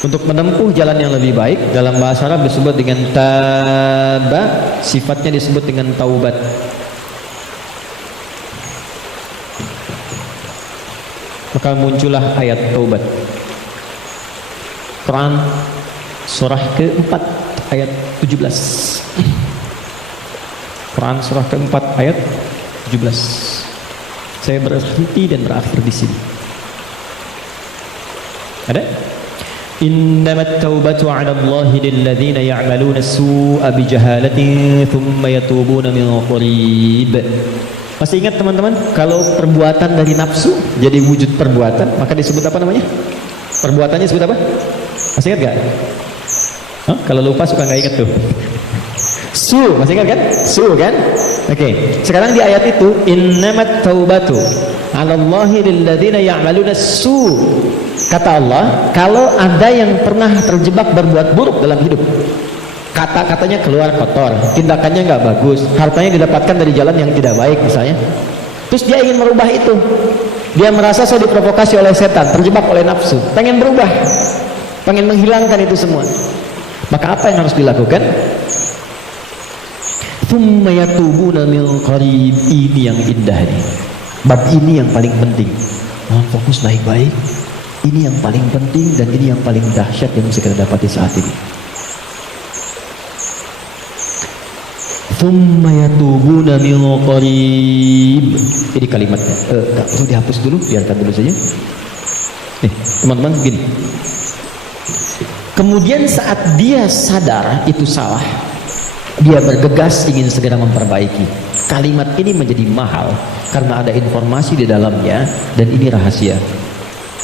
untuk menempuh jalan yang lebih baik. Dalam bahasa Arab disebut dengan taba, sifatnya disebut dengan taubat. Maka muncullah ayat taubat. Quran surah ke-4 ayat 17. Quran surah ke-4 ayat 17. Saya berhenti dan berakhir di sini. Ada? Innamat taubatu 'ala Allahi lil ladzina ya'maluna as-su'a bi jahalatin thumma yatubuna min qarib. Masih ingat teman-teman, kalau perbuatan dari nafsu jadi wujud perbuatan, maka disebut apa namanya? Perbuatannya disebut apa? Masih ingat gak? Kalau lupa suka nggak ingat tuh. Masih ingat kan? Kan? Oke. Sekarang di ayat itu, innamat taubatu 'alallahi lilladzina ya'maluna su'. Kata Allah, kalau ada yang pernah terjebak berbuat buruk dalam hidup, kata-katanya keluar kotor, tindakannya nggak bagus, hartanya didapatkan dari jalan yang tidak baik misalnya, terus dia ingin merubah itu, dia merasa saya diprovokasi oleh setan, terjebak oleh nafsu, pengen berubah, pengen menghilangkan itu semua, maka apa yang harus dilakukan? Tsumma yatubuna min qarib. Ini yang indah nih, bab ini yang paling penting. Fokus baik-baik, ini yang paling penting dan ini yang paling dahsyat yang bisa kita dapati saat ini. Tsumma yatubuna min qarib. Ini kalimatnya. Enggak perlu dihapus dulu, biarkan dulu saja. Nih, teman-teman begini. Kemudian saat dia sadar itu salah, dia bergegas ingin segera memperbaiki. Kalimat ini menjadi mahal karena ada informasi di dalamnya dan ini rahasia.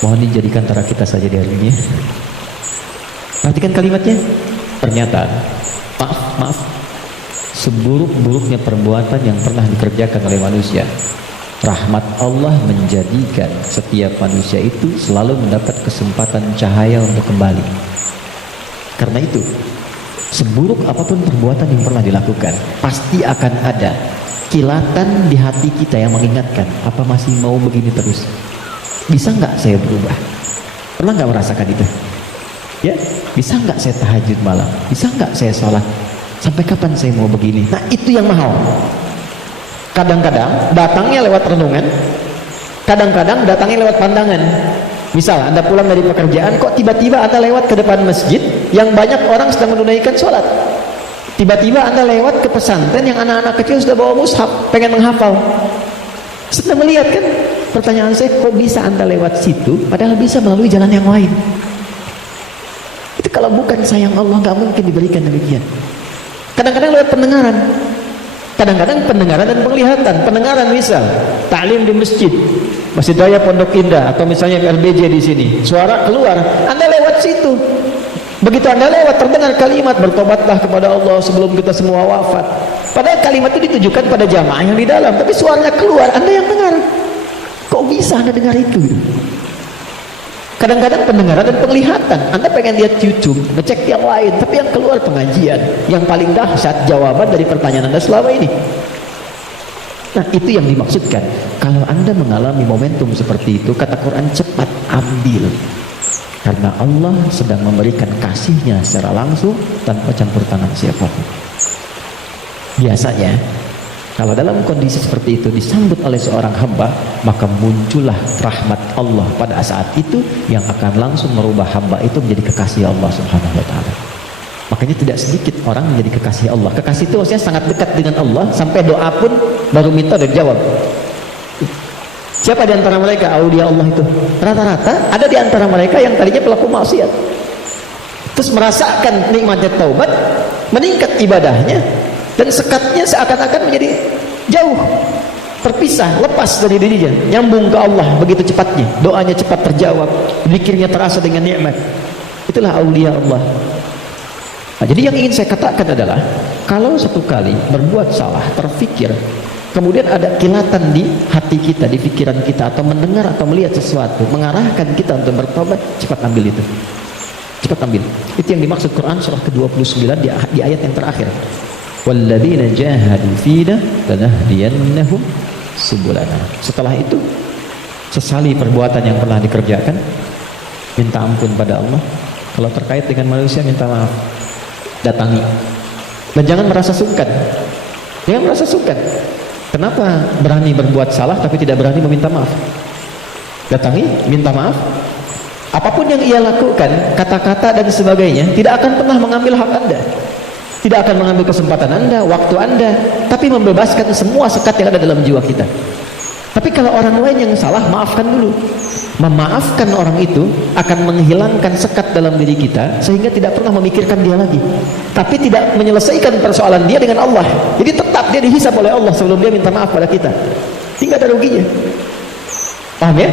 Mohon dijadikan antara kita saja di hari ini. Perhatikan kalimatnya. Pernyataan. Maaf. Seburuk-buruknya perbuatan yang pernah dikerjakan oleh manusia, rahmat Allah menjadikan setiap manusia itu selalu mendapat kesempatan cahaya untuk kembali. Karena itu, seburuk apapun perbuatan yang pernah dilakukan, pasti akan ada kilatan di hati kita yang mengingatkan, apa masih mau begini terus? Bisa nggak saya berubah? Pernah nggak merasakan itu? Ya, bisa nggak saya tahajud malam? Bisa nggak saya sholat? Sampai kapan saya mau begini? Nah, itu yang mahal. Kadang-kadang datangnya lewat renungan, kadang-kadang datangnya lewat pandangan. Misal Anda pulang dari pekerjaan, kok tiba-tiba Anda lewat ke depan masjid yang banyak orang sedang menunaikan sholat. Tiba-tiba Anda lewat ke pesantren yang anak-anak kecil sudah bawa mushaf, pengen menghafal. Sedang melihat kan? Pertanyaan saya, kok bisa Anda lewat situ padahal bisa melalui jalan yang lain? Itu kalau bukan sayang Allah, nggak mungkin diberikan demikian. Kadang-kadang lewat pendengaran, kadang-kadang pendengaran dan penglihatan. Pendengaran misal taklim di masjid, Masjid Raya Pondok Indah, atau misalnya RBJ di sini, suara keluar, Anda lewat situ. Begitu Anda lewat, terdengar kalimat bertobatlah kepada Allah sebelum kita semua wafat. Padahal kalimat itu ditujukan pada jamaah yang di dalam, tapi suaranya keluar, Anda yang dengar. Kok bisa Anda dengar itu? Kadang-kadang pendengaran dan penglihatan, Anda pengen lihat YouTube, ngecek yang lain, tapi yang keluar pengajian. Yang paling dahsyat jawaban dari pertanyaan Anda selama ini. Nah, itu yang dimaksudkan. Kalau Anda mengalami momentum seperti itu, kata Quran, cepat ambil. Karena Allah sedang memberikan kasihnya secara langsung tanpa campur tangan siapapun. Biasanya, kalau dalam kondisi seperti itu disambut oleh seorang hamba, maka muncullah rahmat Allah pada saat itu yang akan langsung merubah hamba itu menjadi kekasih Allah Subhanahu wa ta'ala. Makanya tidak sedikit orang menjadi kekasih Allah. Kekasih itu maksudnya sangat dekat dengan Allah, sampai doa pun baru minta dan jawab. Siapa di antara mereka aulia Allah itu? Rata-rata ada di antara mereka yang tadinya pelaku maksiat, terus merasakan nikmatnya taubat, meningkat ibadahnya, dan sekatnya seakan-akan menjadi jauh, terpisah, lepas dari dirinya, nyambung ke Allah begitu cepatnya, doanya cepat terjawab, zikirnya terasa dengan nikmat. Itulah aulia Allah. Nah, jadi yang ingin saya katakan adalah, kalau satu kali berbuat salah, terfikir, kemudian ada kilatan di hati kita, di pikiran kita, atau mendengar atau melihat sesuatu mengarahkan kita untuk bertobat, cepat ambil itu, cepat ambil. Itu yang dimaksud Quran surah ke-29 di ayat yang terakhir. Walladzina jahadu fina lanahdiyannahum subulana. Setelah itu, sesali perbuatan yang pernah dikerjakan, minta ampun pada Allah. Kalau terkait dengan manusia, minta maaf, datangi, dan jangan merasa sungkan. Jangan merasa sungkan. Kenapa berani berbuat salah tapi tidak berani meminta maaf? Datangi, minta maaf. Apapun yang ia lakukan, kata-kata dan sebagainya, tidak akan pernah mengambil hak Anda, tidak akan mengambil kesempatan Anda, waktu Anda, tapi membebaskan semua sekat yang ada dalam jiwa kita. Tapi kalau orang lain yang salah, maafkan dulu. Memaafkan orang itu akan menghilangkan sekat dalam diri kita, sehingga tidak pernah memikirkan dia lagi, tapi tidak menyelesaikan persoalan dia dengan Allah. Jadi tetap dia dihisab oleh Allah sebelum dia minta maaf pada kita. Tidak ada ruginya. Paham ya?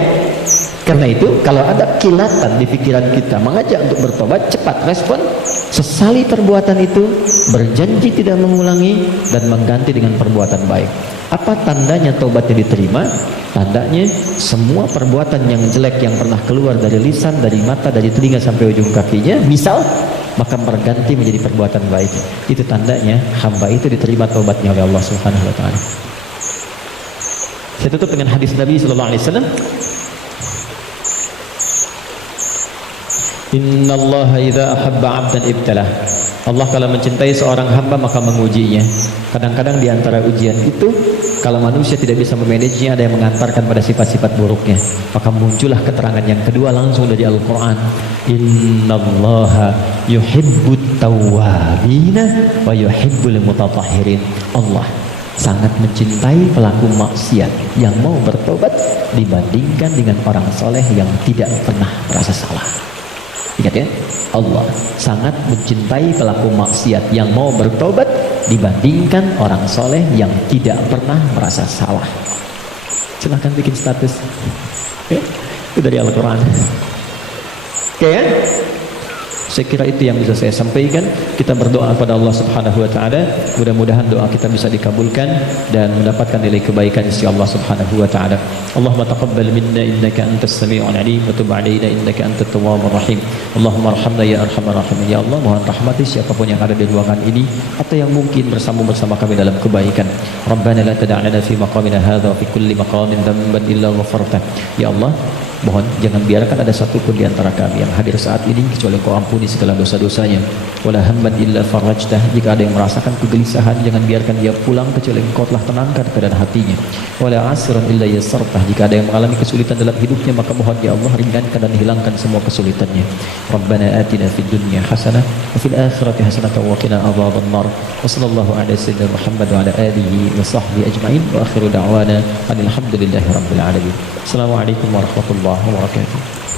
Karena itu, kalau ada kilatan di pikiran kita mengajak untuk bertobat, cepat respon, sesali perbuatan itu, berjanji tidak mengulangi, dan mengganti dengan perbuatan baik. Apa tandanya taubatnya diterima? Tandanya semua perbuatan yang jelek yang pernah keluar dari lisan, dari mata, dari telinga sampai ujung kakinya, misal, maka berganti menjadi perbuatan baik. Itu tandanya hamba itu diterima taubatnya oleh Allah Subhanahu wa taala. Saya tutup dengan hadis Nabi sallallahu alaihi wasallam. Innallaha idza ahabba 'abdan ibtalah. Allah kalau mencintai seorang hamba maka mengujinya. Kadang-kadang di antara ujian itu, kalau manusia tidak bisa memanagenya, ada yang mengantarkan pada sifat-sifat buruknya. Maka muncullah keterangan yang kedua langsung dari Al-Quran. Innallaha yuhibbut tawwabina wa yuhibbul mutatahhirin. Allah sangat mencintai pelaku maksiat yang mau bertobat dibandingkan dengan orang soleh yang tidak pernah merasa salah. Ingat ya, Allah sangat mencintai pelaku maksiat yang mau bertobat dibandingkan orang soleh yang tidak pernah merasa salah. Silahkan bikin status. Oke, itu dari Al-Quran. Oke ya, saya kira itu yang bisa saya sampaikan. Kita berdoa kepada Allah Subhanahu wa taala, mudah-mudahan doa kita bisa dikabulkan dan mendapatkan nilai kebaikan sisi Allah Subhanahu wa taala. Allahumma taqabbal minna innaka antas sami'ul alim wa tub 'alaina innaka antat tawwabur rahim. Allahumma arhamna ya arhamar rahimin. Ya Allah, mohon rahmati siapapun yang ada di ruangan ini atau yang mungkin bersama kami dalam kebaikan. Rabbana la tada' lana fi maqamina hadza wa fi kulli maqamin dhanban illa ghafartah. Ya Allah, mohon jangan biarkan ada satupun di antara kami yang hadir saat ini kecuali Engkau ampuni segala dosa-dosanya. Wala hamman illa farajtah. Jika ada yang merasakan kegelisahan, jangan biarkan dia pulang kecuali Engkau telah tenangkan keadaan hatinya. Wala asran illa yassartah. Jika ada yang mengalami kesulitan dalam hidupnya, maka mohon ya Allah ringankan dan hilangkan semua kesulitannya. Rabbana atina fid dunya hasanah wa fil akhirati hasanah wa qina adzaban nar. Wa sallallahu ala sayyidina Muhammad wa ala alihi wa sahbihi ajma'in. Wa akhiru da'wana alhamdulillahi rabbil alamin. Assalamualaikum warahmatullahi wabarakatuh.